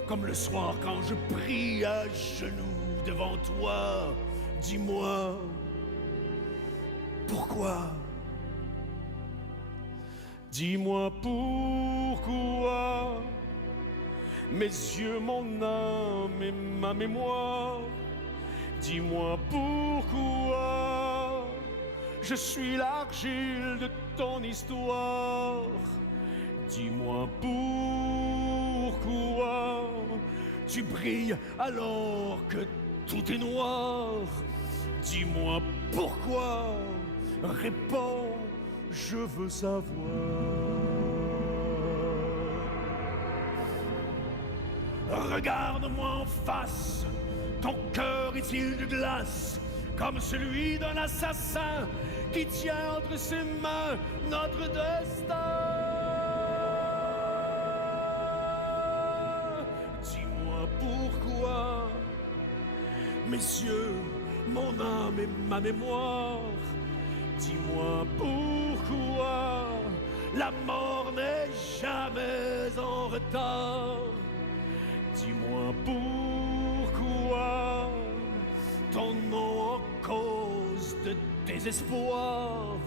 Comme le soir quand je prie à genoux devant toi, dis-moi pourquoi. Dis-moi pourquoi mes yeux, mon âme et ma mémoire. Dis-moi pourquoi je suis l'argile de ton histoire. Dis-moi pourquoi tu brilles alors que tout est noir. Dis-moi pourquoi, réponds, je veux savoir. Regarde-moi en face, ton cœur est-il de glace, comme celui d'un assassin qui tient entre ses mains notre destin? Dis-moi pourquoi mes yeux, mon âme et ma mémoire. Dis-moi pourquoi la mort n'est jamais en retard. Dis-moi pourquoi ton nom en cause de désespoir.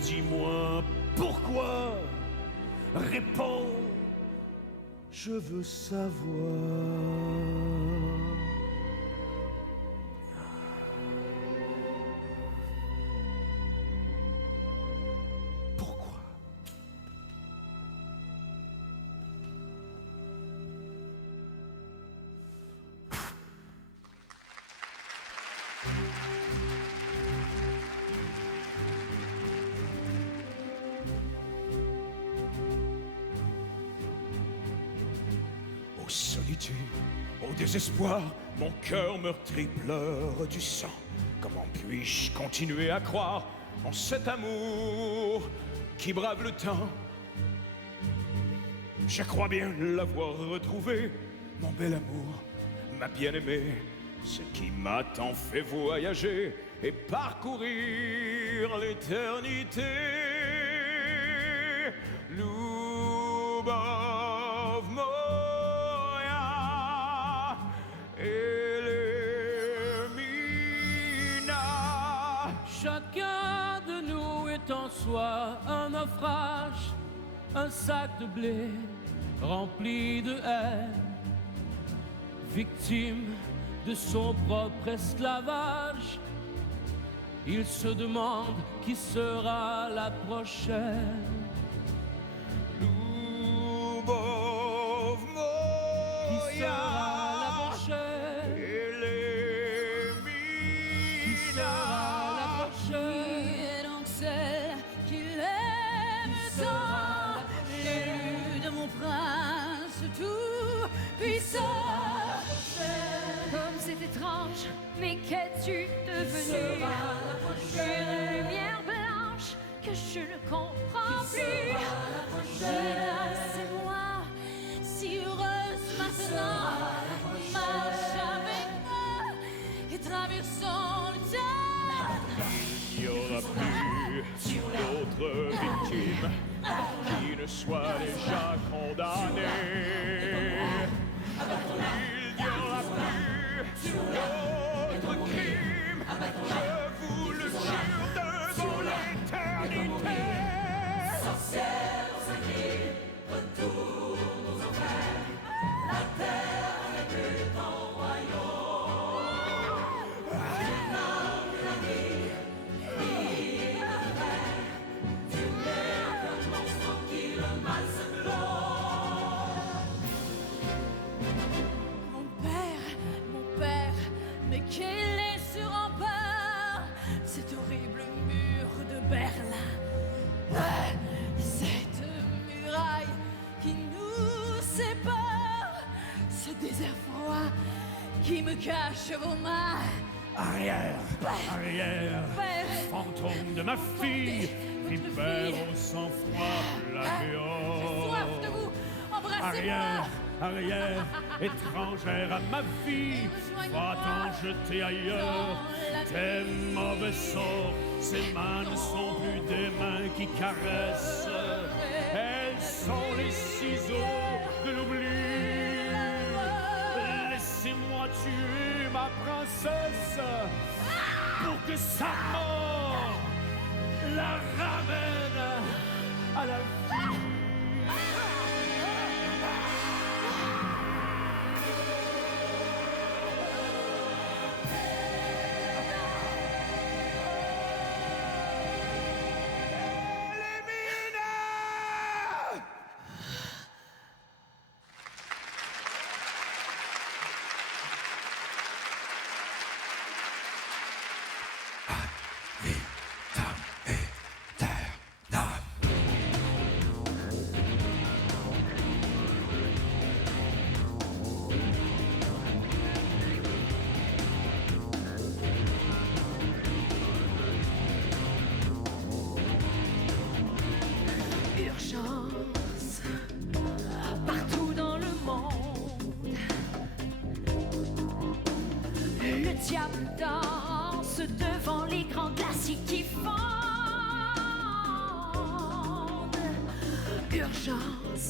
Dis-moi pourquoi, réponds, je veux savoir. Aux solitudes, au désespoir, mon cœur meurtri pleure du sang. Comment puis-je continuer à croire en cet amour qui brave le temps? Je crois bien l'avoir retrouvé, mon bel amour, ma bien-aimée, ce qui m'a tant fait voyager et parcourir l'éternité. Lubov moja, Elemina. Chacun de nous est en soi un naufrage, un sac de blé rempli de haine, victime de son propre esclavage. Il se demande qui sera la prochaine. Lubov Qui sera moja, la prochaine? Qui sera Elemina. la prochaine? Qui est donc celle qui l'aime tant, l'élu de mon prince tout puissant? Comme c'est étrange ange, mais qu'es-tu devenu? Une lumière blanche que je ne comprends plus. C'est moi, si heureuse maintenant. Marche avec moi et traversons le temps. Il n'y aura plus d'autres victimes qui ne soient déjà condamnées. Il n'y aura plus d'autres crimes, je vous le jure devant l'éternité. Sorcière sacrée, retourne aux enfers. La terre n'est plus ton royaume. Maintenant la vie, il revers. Tu n'es qu'un monstre qui le mal se plombe. Mon père, mais quel est ce rempart? Cet horrible mur de Berlin. Cette muraille qui nous sépare. Ce désert froid qui me cache vos mains. Arrière, arrière, Père, fantôme de ma fille, vipère au sang-froid j'ai plagiat. soif de vous. Embrassez-moi. Arrière, arrière, étrangère à ma vie, va-t'en jeter ailleurs. Tes mauvais sorts, ces mains ne sont plus des mains qui caressent. Elles sont les ciseaux de l'oubli. Laissez-moi tuer ma princesse pour que sa mort la ramène à la vie. Vitam aeternam. Urgence, partout dans le monde. Le diable danse devant les grands glaciers qui fondent. Urgence,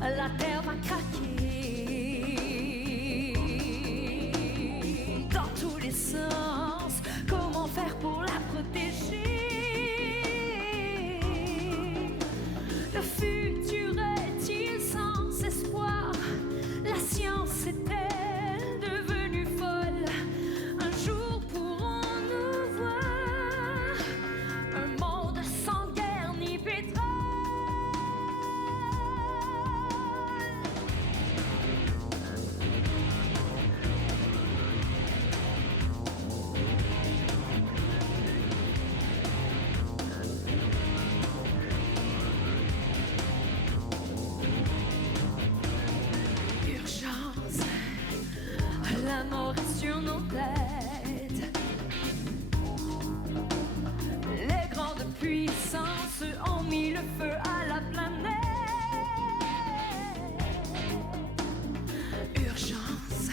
la terre va craquer dans tous les sens. Comment faire pour la protéger? Le futur est-il sans espoir? La science est-elle devenue folle? Un jour pourrons-nous voir un monde sans guerre ni pétrole? Urgence, la mort est sur nos têtes. Les grandes puissances ont mis le feu à la planète. Urgence,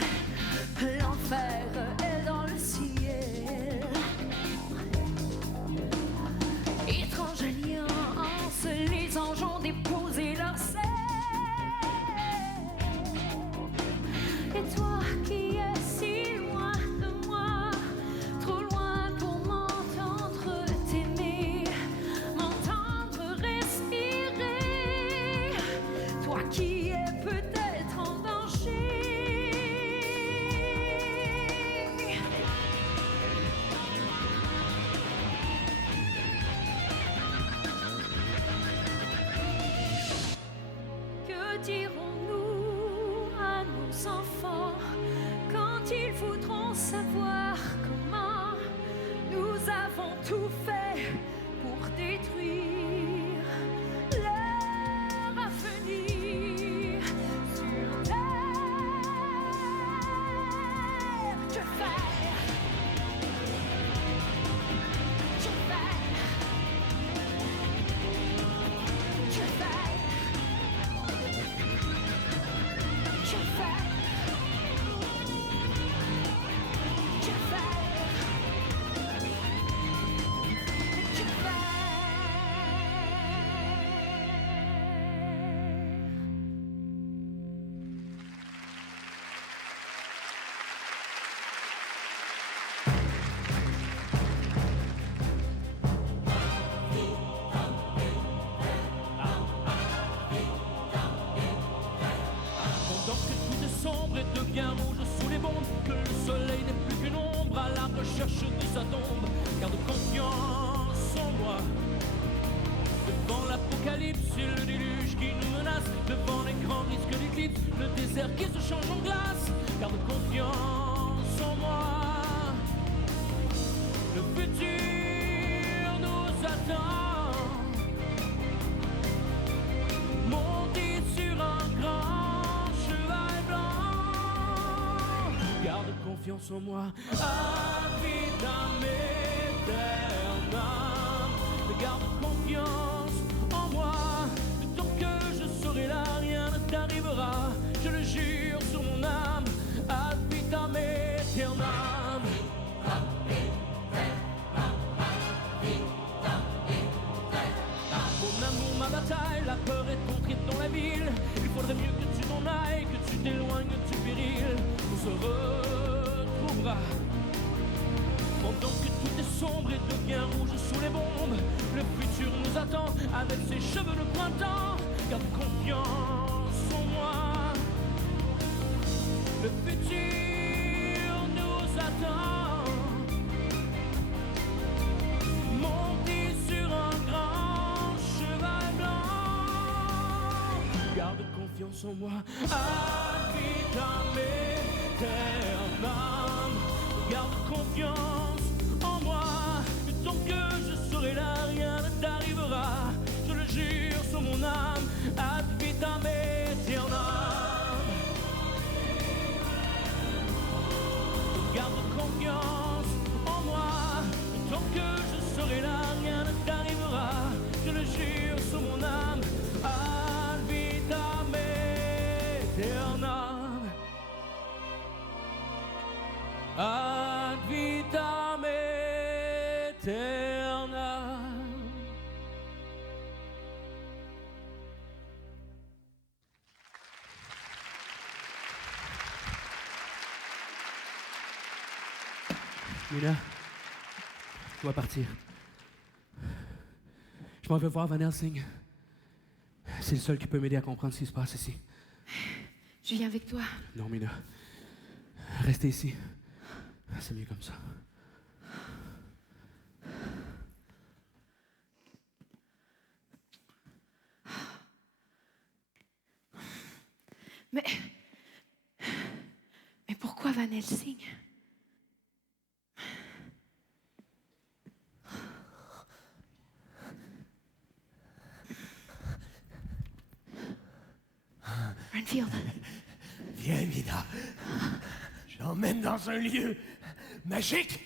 l'enfer est dans le ciel. Étrange alliance, les anges ont déposé leur sel. Et toi qui es si loin de moi, trop loin pour m'entendre t'aimer, m'entendre respirer. Toi qui es peut-être en danger. Que dirons-nous à nos enfants quand ils voudront savoir comment nous avons tout fait pour détruire leur avenir sur terre? cherche de sa tombe. Garde confiance en moi. Devant l'apocalypse et le déluge qui nous menace, devant les grands risques d'éclipse, le désert qui se change en glace, garde confiance en moi. Le futur nous attend, monté sur un grand cheval blanc. Garde confiance en moi, ad vitam aeternam. Garde confiance en moi, tant que je serai là, rien ne t'arrivera. Je le jure sur mon âme, ad vitam aeternam. Mon amour, ma bataille, la peur est entrée dans la ville. Il faudrait mieux que tu t'en ailles, que tu t'éloignes du péril. On se retrouvera. Pendant que tout est sombre et devient rouge sous les bombes, le futur nous attend avec ses cheveux de printemps. Garde confiance en moi. Le futur nous attend, monté sur un grand cheval blanc. Garde confiance en moi. Ad vitam aeternam. Garde confiance en moi, tant que je serai là, rien ne t'arrivera. Je le jure sur mon âme, ad vitam aeternam. Garde confiance en moi, tant que je serai là, rien ne t'arrivera. Je le jure sur mon âme, ad vitam aeternam. Ad vitam aeternam. Mina, je dois partir. Je m'en vais voir Van Helsing. C'est le seul qui peut m'aider à comprendre ce qui se passe ici. Je viens avec toi. Non, Mina. Restez ici. C'est mieux comme ça. Mais pourquoi Van Helsing? Renfield. Viens, Mina. Je l'emmène dans un lieu magique.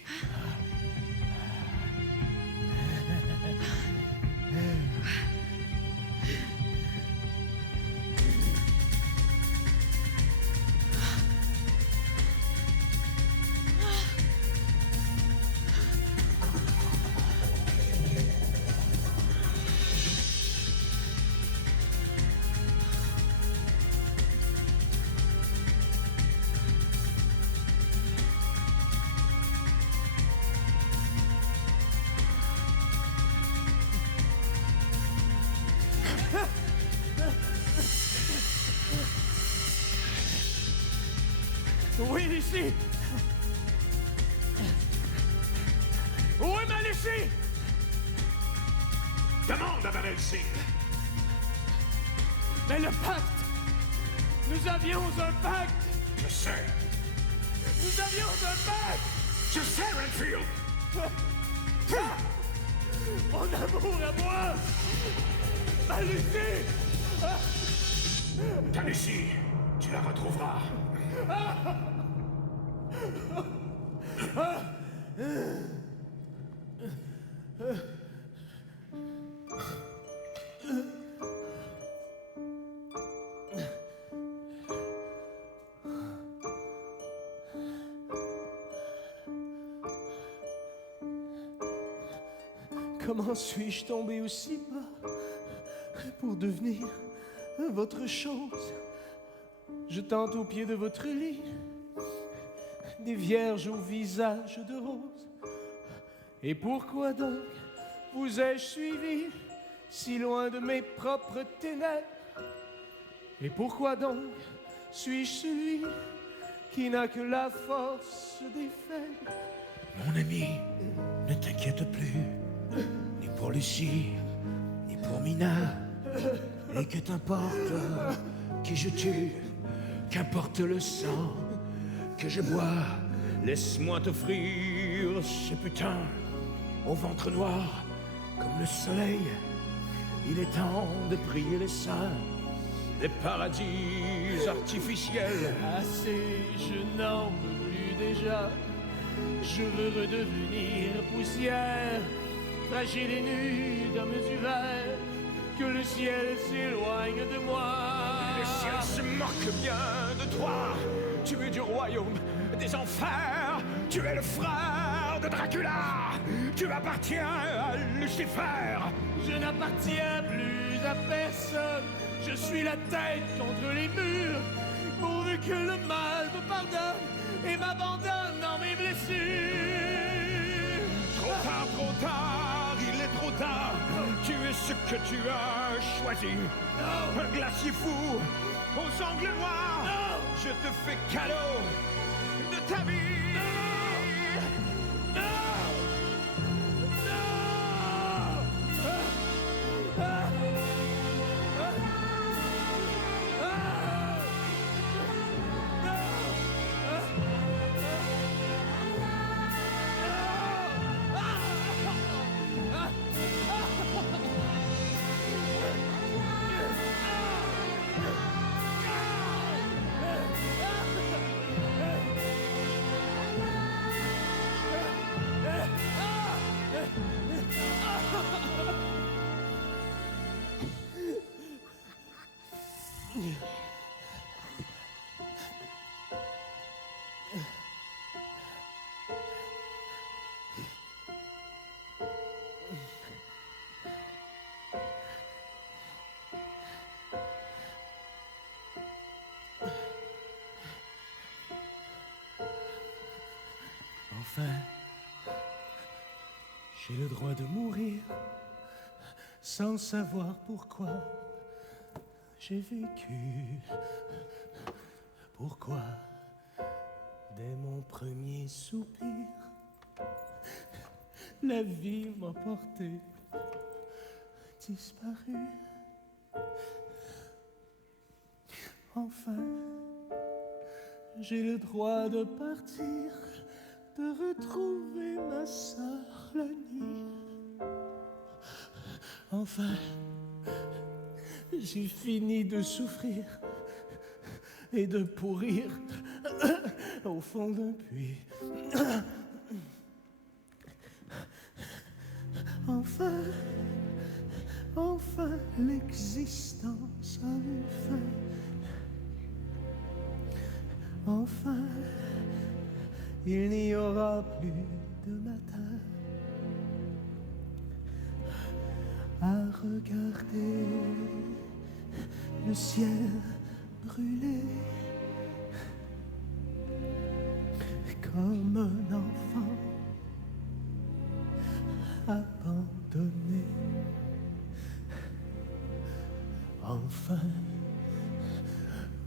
Oui, Lucie. Où est ma Lucie? Demande à Van Helsing. Mais le pacte! Nous avions un pacte! Je sais. Nous avions un pacte! Je sais, Renfield. Mon amour à moi! Ma Lucie! Ta Lucie, tu la retrouveras. Comment suis-je tombé aussi bas pour devenir votre chose? Je tente au pied de votre lit des vierges au visage de rose. Et pourquoi donc vous ai-je suivi si loin de mes propres ténèbres? Et pourquoi donc suis-je celui qui n'a que la force des faibles? Mon ami, ne t'inquiète plus, ni pour Lucie, ni pour Mina, et que t'importe qui je tue, qu'importe le sang que je bois, laisse-moi t'offrir ce putain au ventre noir comme le soleil. Il est temps de prier les saints des paradis artificiels. Assez, je n'en peux plus déjà. Je veux redevenir poussière, fragile et nue dans mes yeux, que le ciel s'éloigne de moi. Le ciel se moque bien de toi. Tu es du royaume des enfers. Tu es le frère de Dracula. Tu appartiens à Lucifer. Je n'appartiens plus à personne. Je suis la tête contre les murs, pourvu que le mal me pardonne et m'abandonne dans mes blessures. Trop tard, il est trop tard. Tu es ce que tu as choisi. Un glacier fou aux ongles noirs. Je te fais cadeau de ta vie. Enfin, j'ai le droit de mourir sans savoir pourquoi j'ai vécu. Pourquoi, dès mon premier soupir, la vie m'a porté, disparu. Enfin, j'ai le droit de partir, de retrouver ma sœur la nuit. Enfin, j'ai fini de souffrir et de pourrir au fond d'un puits. Enfin, l'existence a une fin. Enfin, il n'y aura plus de matin à regarder le ciel brûler comme un enfant abandonné.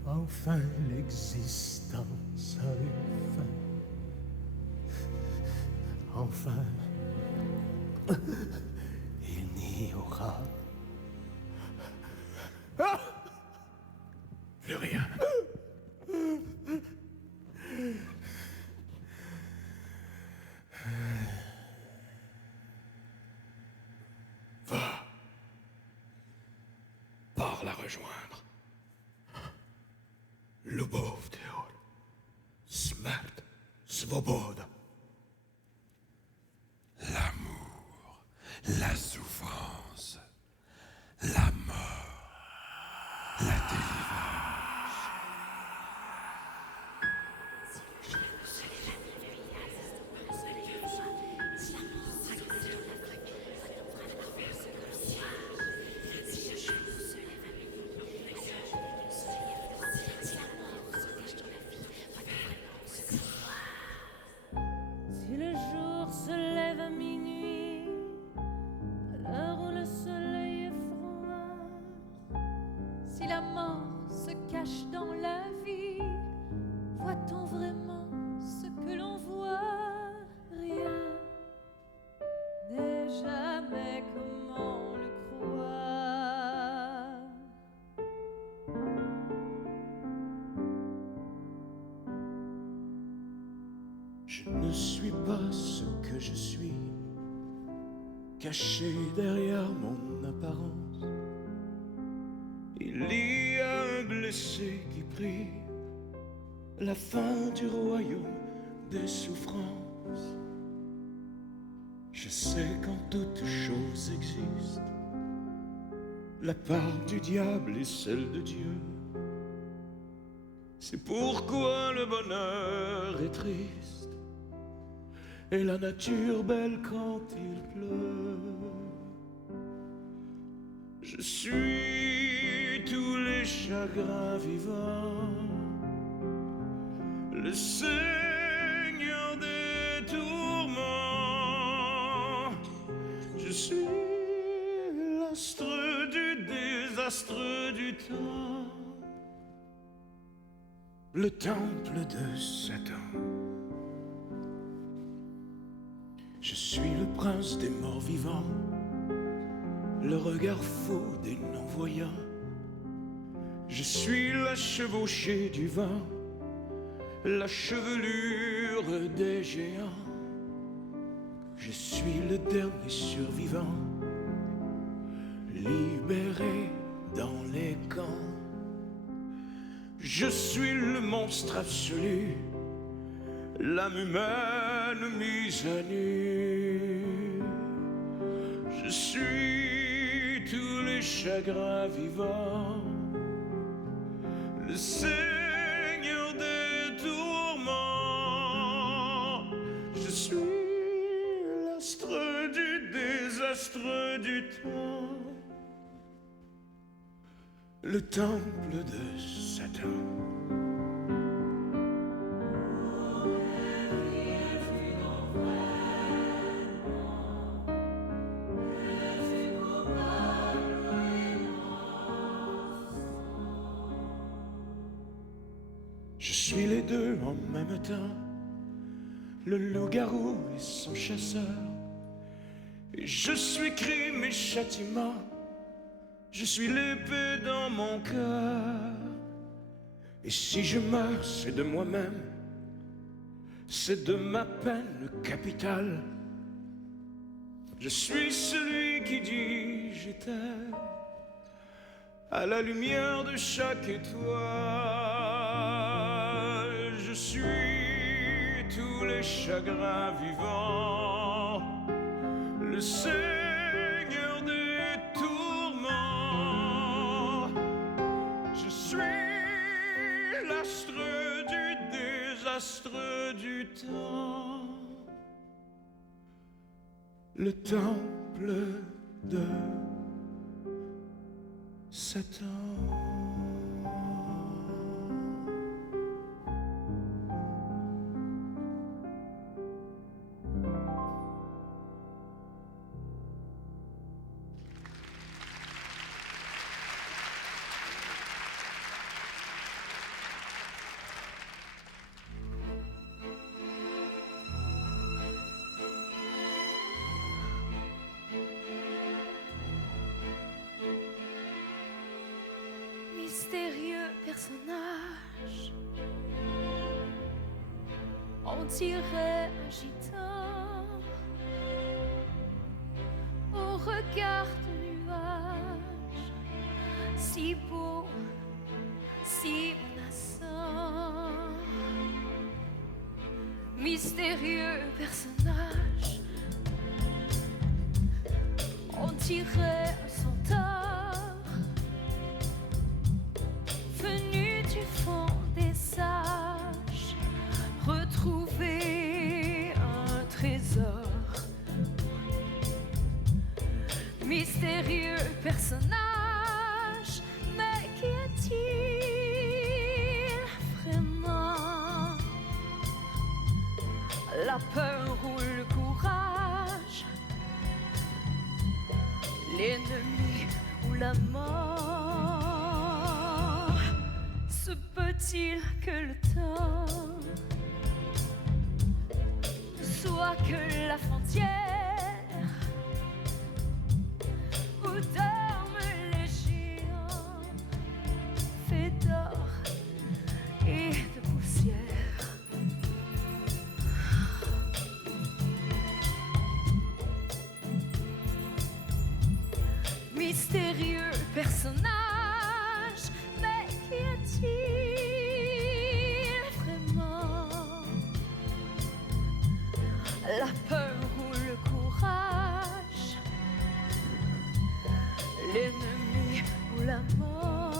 Enfin, l'existence a une fin. Enfin, il n'y aura Plus rien. Va. Pars la rejoindre. Lubov Teol. Smert. Svoboda. L'amour, la souffrance, la mort, la délivrance. Si le jour se lève à minuit, à l'heure où le Je ne suis pas ce que je suis, caché derrière mon apparence. Il y a un blessé qui prie la fin du royaume des souffrances. Je sais qu'en toute chose existe la part du diable et celle de Dieu. C'est pourquoi le bonheur est triste et la nature belle quand il pleut. Je suis tous les chagrins vivants, le Seigneur des tourments. Je suis l'astre du désastre du temps, le temple de Satan. Je suis le prince des morts vivants, le regard fou des non-voyants. Je suis la chevauchée du vent, la chevelure des géants. Je suis le dernier survivant, libéré dans les camps. Je suis le monstre absolu, l'âme humaine mise à nu. Je suis tous les chagrins vivants, le Seigneur des tourments. Je suis l'astre du désastre du temps, le temple de Satan. Je suis les deux en même temps, le loup-garou et son chasseur. Et je suis crime et châtiment, je suis l'épée dans mon cœur. Et si je meurs, c'est de moi-même, c'est de ma peine capitale. Je suis celui qui dit j'étais à la lumière de chaque étoile. Je suis tous les chagrins vivants, le Seigneur des tourments. Je suis l'astre du désastre du temps, le temple de Satan. Mystérieux personnage, on dirait un gitan au regard de nuage, si beau, si menaçant. Mystérieux personnage, on dirait un centaure venu du fond des sages, retrouver un trésor. Mystérieux personnage, mais qui est-il vraiment? La peur ou le courage, l'ennemi ou la mort? Se peut-il que le temps soit que la frontière où dorment les géants, fait d'or et de poussière? personnage. Mais qu'y a-t-il vraiment? La peur ou le courage, l'ennemi ou la mort?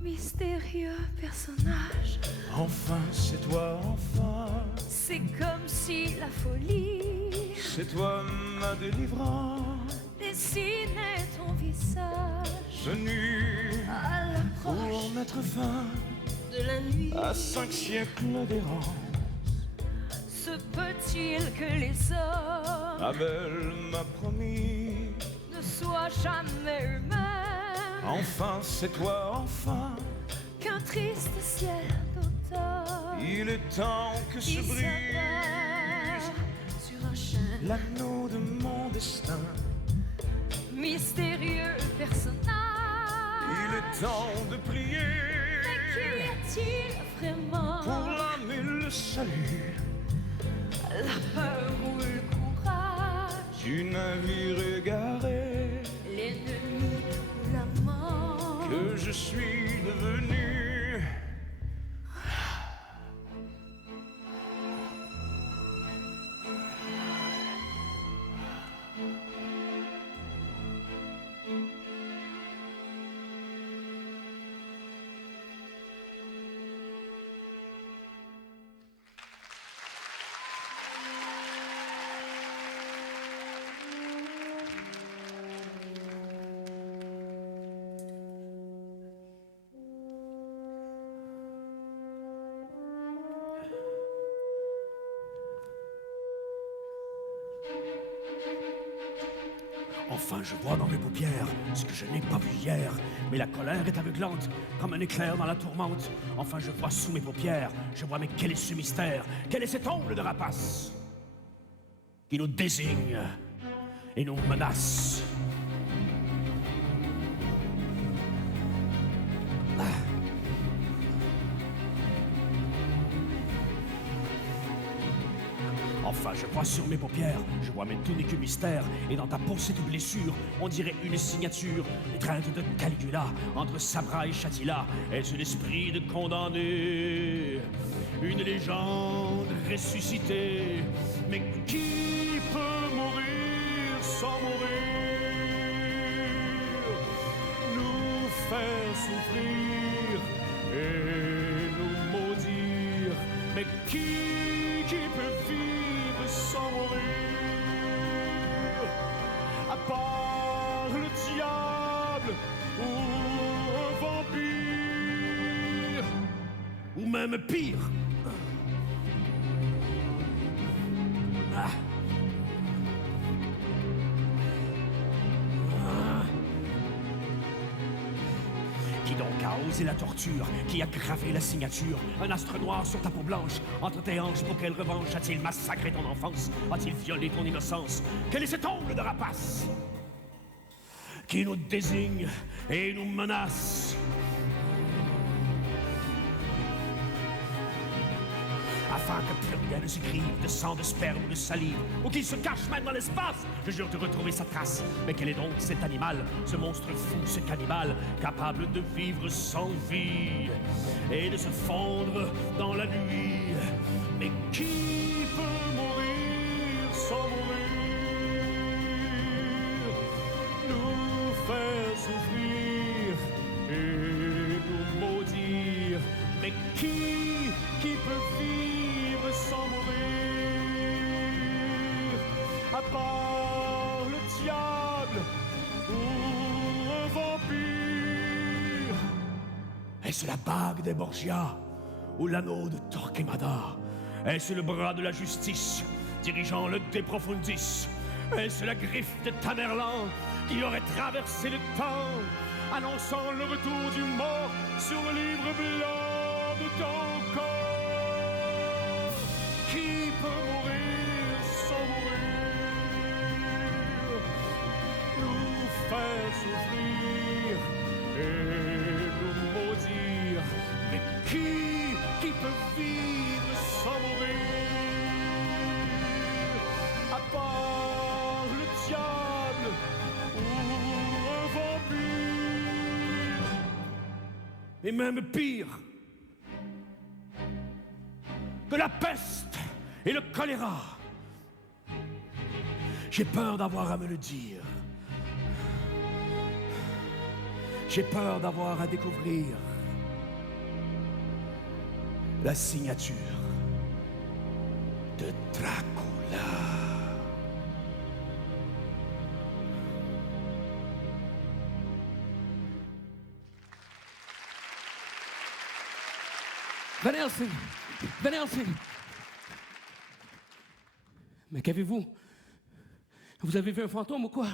Mystérieux personnage. Enfin, c'est toi, enfin. C'est comme si la folie, C'est toi ma délivrance, dessinait ton visage venu à pour l'approche mettre fin de la nuit. à 5 siècles d'errance. Se peut-il que les hommes Abel m'a promis, ne soient jamais eux-mêmes enfin, c'est toi, enfin. qu'un triste ciel d'automne Il est temps que qui se brise s'abat sur un chêne? l'anneau de mon destin. Mystérieux personnage. Il est temps de prier Mais qu'y a-t-il vraiment? pour l'âme et le salut La peur ou le courage, du navire égaré l'ennemi ou la mort? que je suis devenu. Enfin, je vois dans mes paupières ce que je n'ai pas vu hier. Mais la colère est aveuglante, comme un éclair dans la tourmente. Enfin, je vois sous mes paupières, je vois, mais quel est ce mystère? Quel est cet ongle de rapace qui nous désigne et nous menace? Enfin, je vois sur mes paupières, je vois, mais tout n'est que mystère. Et dans ta peau, cette blessure, on dirait une signature. Étreinte de Caligula, entre Sabra et Chatila. Est-ce l'esprit de condamné? Une légende ressuscitée. Mais qui peut mourir sans mourir? Nous faire souffrir et nous maudire. Mais qui peut vivre sans mourir? À part le diable ou un vampire, ou même pire. Ah. Qui donc a osé la torture? Qui a gravé la signature? Un astre noir sur ta peau blanche, entre tes hanches, pour quelle revanche? A-t-il massacré ton enfance? A-t-il violé ton innocence? Quel est cet ongle de rapace qui nous désigne et nous menace? Afin que plus rien ne s'écrive de sang, de sperme ou de salive, ou qu'il se cache même dans l'espace, je jure de retrouver sa trace. Mais quel est donc cet animal, ce monstre fou, ce cannibale, capable de vivre sans vie et de se fondre dans la nuit? Mais qui peut mourir sans mourir? Nous faire souffrir et nous maudire. Mais qui peut vivre sans mourir? À part le diable ou un vampire? Est-ce la bague des Borgia ou l'anneau de Torquemada? Est-ce le bras de la justice dirigeant le De Profundis? Est-ce la griffe de Tamerlan qui aurait traversé le temps, annonçant le retour du mort sur le livre blanc de ton corps? Qui peut mourir sans mourir? Nous faire souffrir et nous maudire. Mais qui peut vivre sans mourir? À part le diable ou et même pire que la peste et le choléra. J'ai peur d'avoir à me le dire. J'ai peur d'avoir à découvrir la signature de Dracula. Van Helsing! Van Helsing! Mais qu'avez-vous? Vous avez vu un fantôme ou quoi?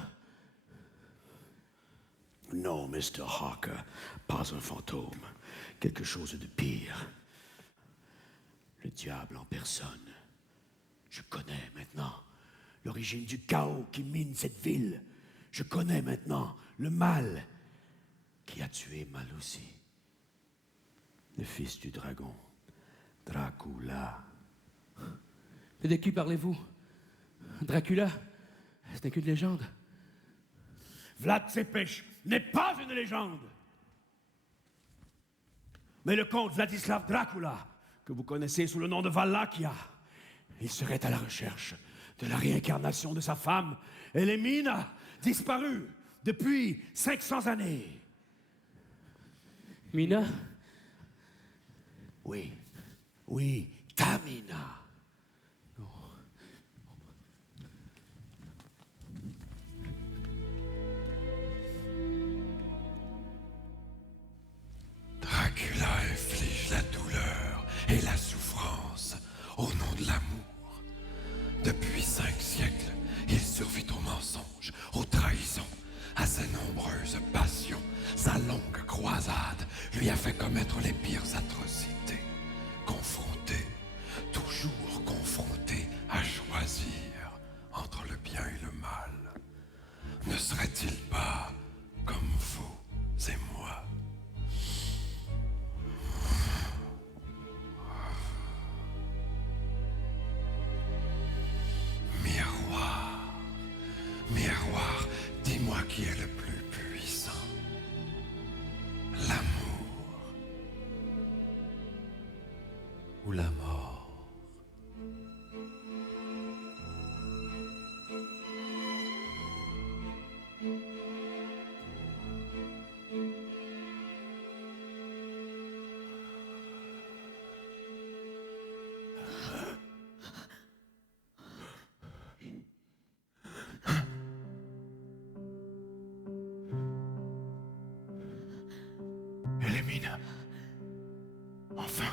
Non, Mr. Harker, pas un fantôme. Quelque chose de pire. Le diable en personne. Je connais maintenant l'origine du chaos qui mine cette ville. Je connais maintenant le mal qui a tué Malossi. Le fils du dragon, Dracula. Mais de qui parlez-vous? Dracula? C'est qu'une légende. Vlad Tepes n'est pas une légende. Mais le comte Vladislav Dracula, que vous connaissez sous le nom de Valaquia, il serait à la recherche de la réincarnation de sa femme, Elémina, disparue depuis 500 années. Mina? Oui, Tamina. Dracula inflige la douleur et la souffrance au nom de l'amour. Depuis 5 siècles, il survit aux mensonges, aux trahisons, à ses nombreuses passions. Sa longue croisade lui a fait commettre les pires atrocités. Confronté, toujours confronté à choisir entre le bien et le mal. Ne serait-il pas comme vous et moi? Miroir, miroir, dis-moi qui est le plus puissant. L'amour ou la mort? Elémina. Enfin.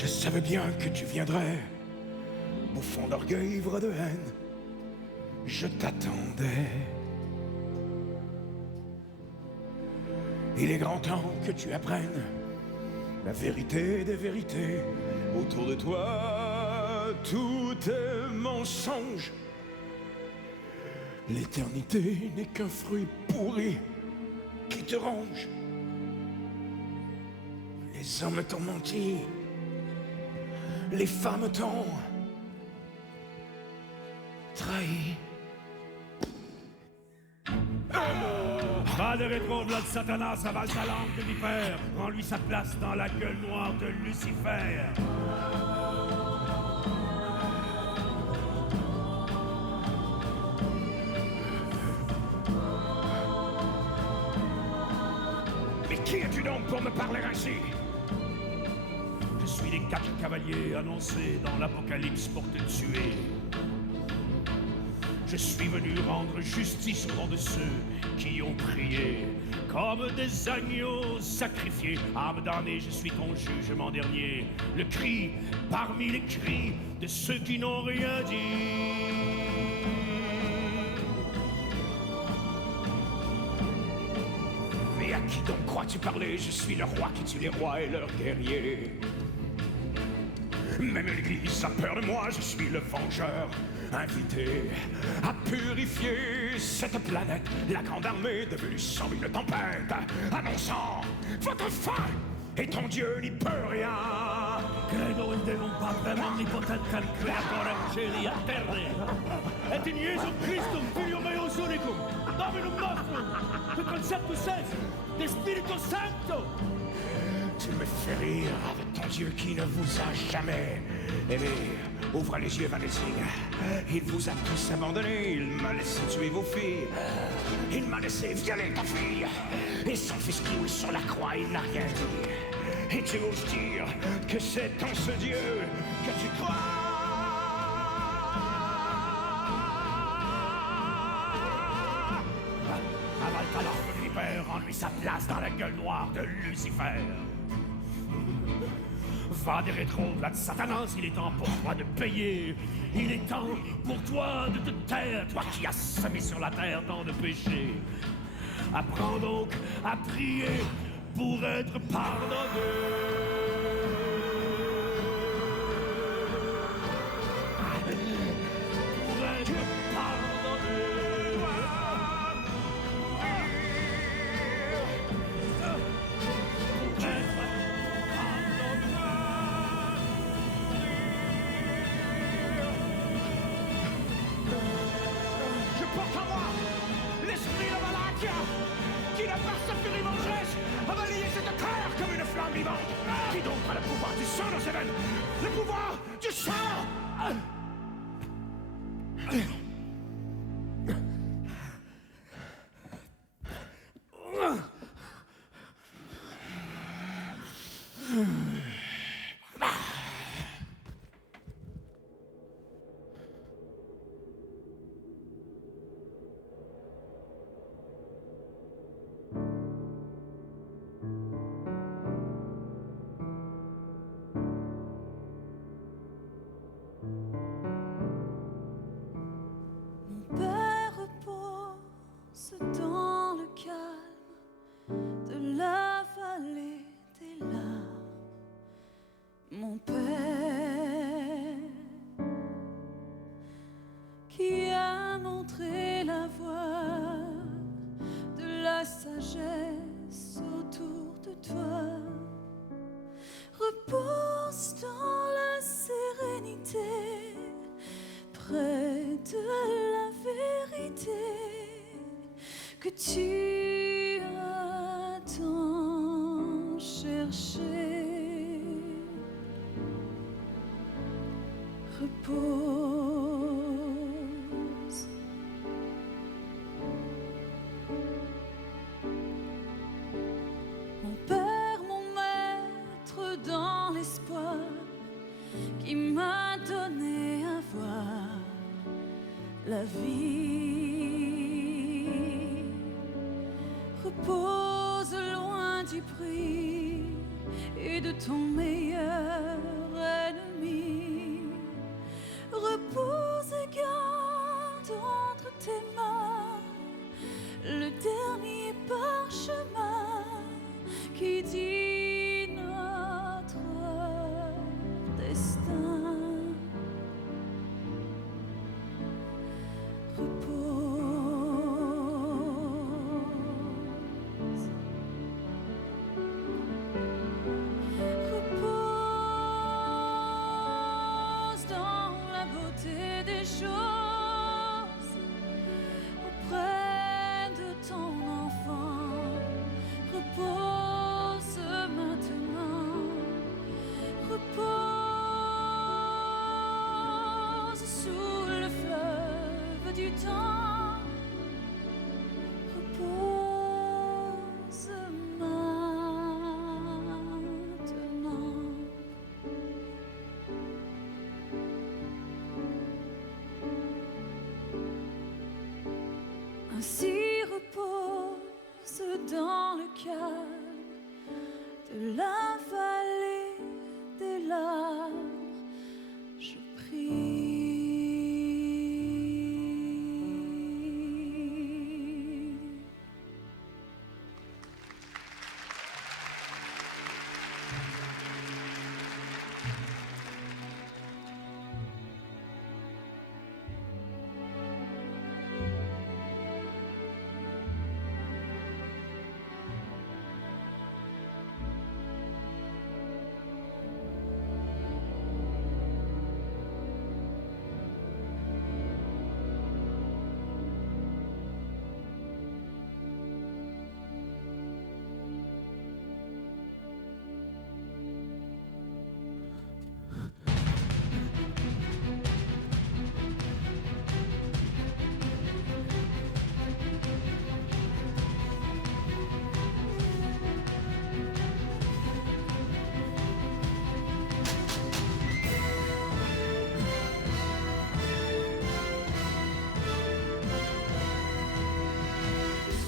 Je savais bien que tu viendrais, bouffon d'orgueil, ivre de haine. Je t'attendais. Il est grand temps que tu apprennes la vérité des vérités. Autour de toi, tout est mensonge. L'éternité n'est qu'un fruit pourri qui te ronge. Les hommes t'ont menti. Les femmes t'ont trahi. Pas de rétro, Vlad Satanas, avale sa langue de vipère. Prends-lui sa place dans la gueule noire de Lucifer. Qui es-tu donc pour me parler ainsi? Je suis les 4 cavaliers annoncés dans l'Apocalypse pour te tuer. Je suis venu rendre justice au nom de ceux qui ont prié. Comme des agneaux sacrifiés, âme damnée, je suis ton jugement dernier. Le cri parmi les cris de ceux qui n'ont rien dit. Mais à qui donc crois-tu parler? Je suis le roi qui tue les rois et leurs guerriers. Même l'Église a peur de moi, je suis le vengeur, invité à purifier cette planète. La grande armée devenue semble une tempête, annonçant votre fin, et ton Dieu n'y peut rien. Credo in Deum Patrem omnipotentem creatorem celi et terre, et in Iesum Christum Filium eius unicum, Dominum nostrum, que conceptus est de Spiritus Sancto. Tu me fais rire avec ton Dieu qui ne vous a jamais aimé. Ouvre les yeux, Van Helsing. Il vous a tous abandonné. Il m'a laissé tuer vos filles. Il m'a laissé violer ta fille. Et son fils cloué sur la croix, il n'a rien dit. Et tu oses dire que c'est en ce Dieu que tu crois. Avale alors que l'hiver ennuie sa place dans la gueule noire de Lucifer. Va des rétros, là de Satanas, il est temps pour toi de payer. Il est temps pour toi de te taire, toi qui as semé sur la terre tant de péchés. Apprends donc à prier pour être pardonné. Pour être pardonné. Qui n'a par sa furie vengeresse a balayé cette terre comme une flamme vivante. Qui donc a le pouvoir du sang dans ses veines? Le pouvoir du sang! Dans le calme de la vallée des larmes, mon père qui a montré la voie de la sagesse autour de toi, repose dans la sérénité près de la vérité que tu as tant cherché. Repose. Mon père, mon maître dans l'espoir qui m'a donné à voir la vie. Repose loin du prix et de ton meilleur ennemi. Repose et garde entre tes mains le dernier parchemin qui dit notre destin. Repose ainsi repose dans le calme de la vallée des larmes. Je prie.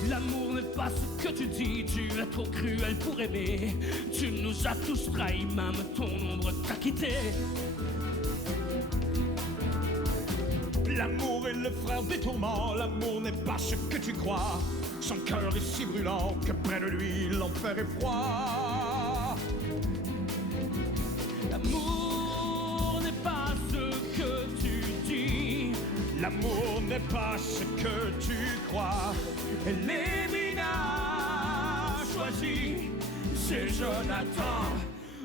L'amour n'est pas ce que tu dis, tu es trop cruel pour aimer. Tu nous as tous trahis, même ton ombre t'a quitté. L'amour est le frère des tourments, l'amour n'est pas ce que tu crois. Son cœur est si brûlant que près de lui l'enfer est froid. L'amour n'est pas ce que tu dis, L'amour n'est pas ce que tu crois. et Lévina choisit, c'est Jonathan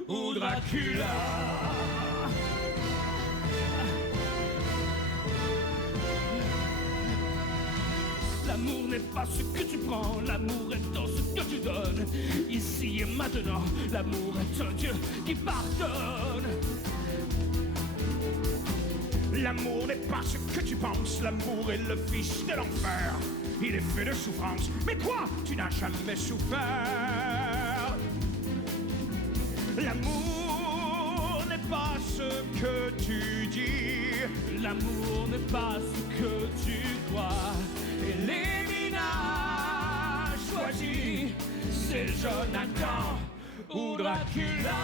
ou Dracula. L'amour n'est pas ce que tu prends, l'amour est dans ce que tu donnes. Ici et maintenant, l'amour est un Dieu qui pardonne. L'amour n'est pas ce que tu penses, l'amour est le fils de l'enfer. Il est fait de souffrance, mais toi, tu n'as jamais souffert. L'amour n'est pas ce que tu dis, L'amour n'est pas ce que tu crois. Et Lévina choisit, c'est Jonathan ou Dracula.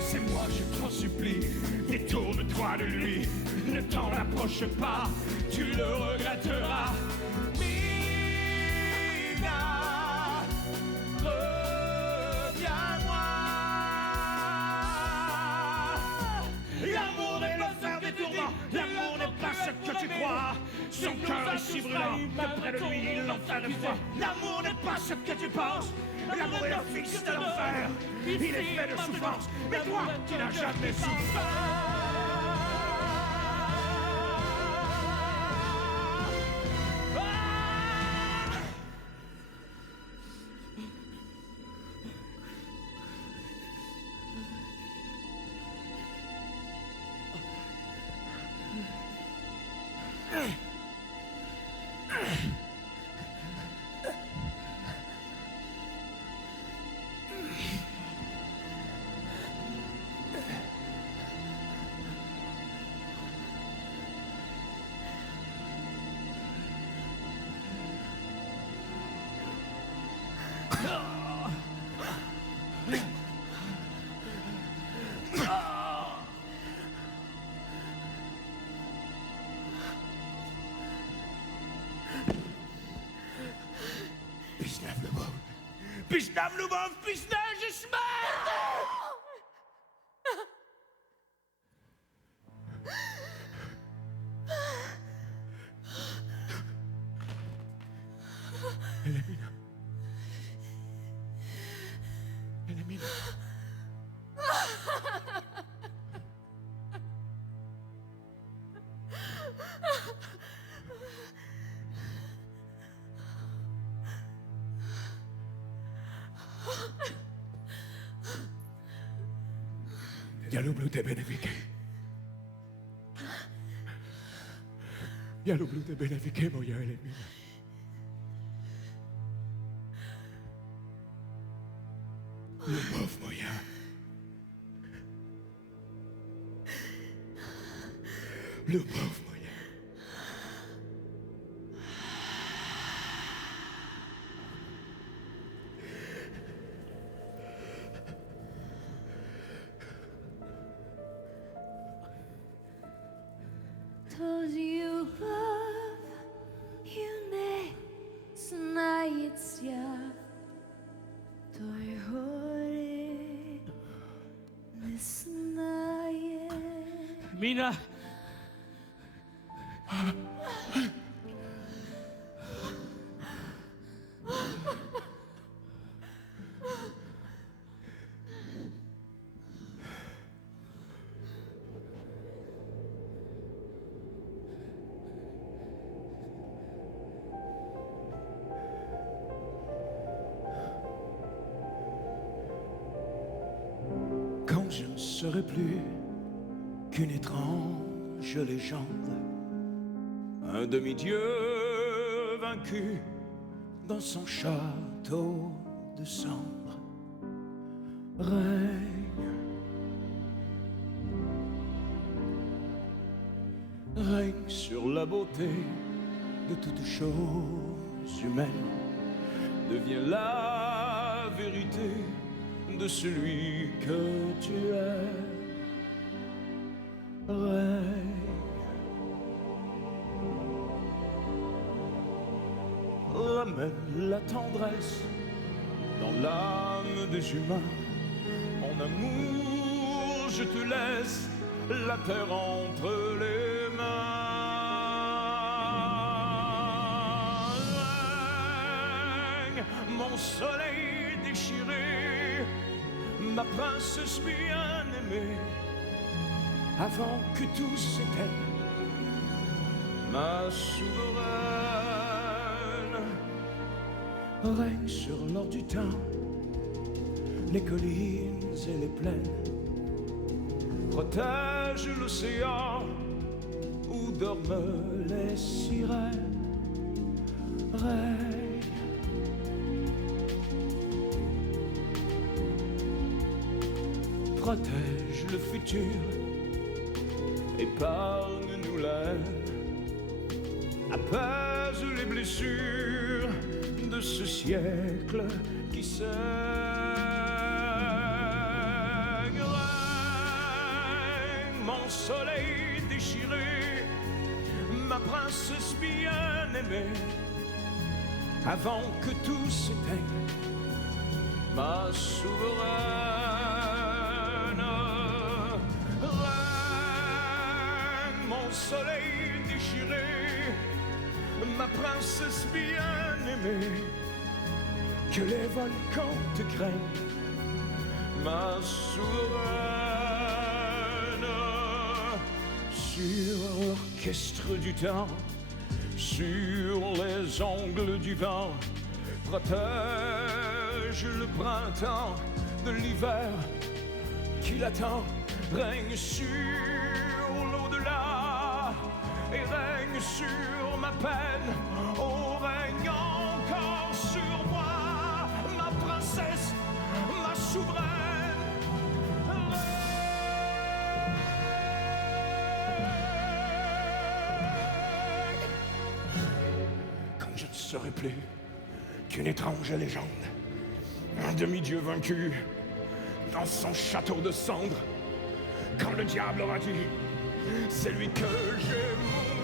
c'est moi, je t'en supplie, détourne-toi de lui. Ne t'en approche pas, tu le regretteras. Mina, reviens-moi. L'amour est le frère des tourments, l'amour n'est pas ce que tu crois. Son cœur est si brûlant que près de lui l'enfer est froid. L'amour n'est pas ce que tu penses, l'amour est le fils de l'enfer. Il est fait de souffrance, mais toi, tu n'as jamais souffert. Pisnav Lubov, Pisnaj et Smart! Elimina. Elimina. Yellow Blue te benefique. Yellow Blue te benefique, moya Elimina. Le pauvre moya. Le pauvre moya. Told you love you не знається, той горі не знає. Mina, Quand je ne serai plus qu'une étrange légende, un demi-dieu vaincu dans son château de cendres, règne sur la beauté de toute chose humaine, devient la vérité de celui que tu es. Ramène la tendresse dans l'âme des humains. Mon amour, je te laisse la terre entre les mains. Règne, mon soleil déchiré, ma princesse bien-aimée, avant que tout s'éteigne, ma souveraine, règne sur l'or du temps, les collines et les plaines, protège l'océan où dorment les sirènes, règne. Protège le futur, épargne-nous la haine, apaise les blessures de ce siècle qui saigne. Règne, mon soleil déchiré, ma princesse bien-aimée, avant que tout s'éteigne, ma souveraine. Soleil déchiré, ma princesse bien-aimée, que les volcans te craignent, ma souveraine. Sur l'orchestre du temps, sur les ongles du vent, protège le printemps de l'hiver qui l'attend, règne sur l'au-delà et règne sur ma peine, oh règne encore sur moi, ma princesse, ma souveraine. Règne. Quand je ne serai plus qu'une étrange légende, un demi-dieu vaincu dans son château de cendres, quand le diable aura dit, c'est lui que j'aime.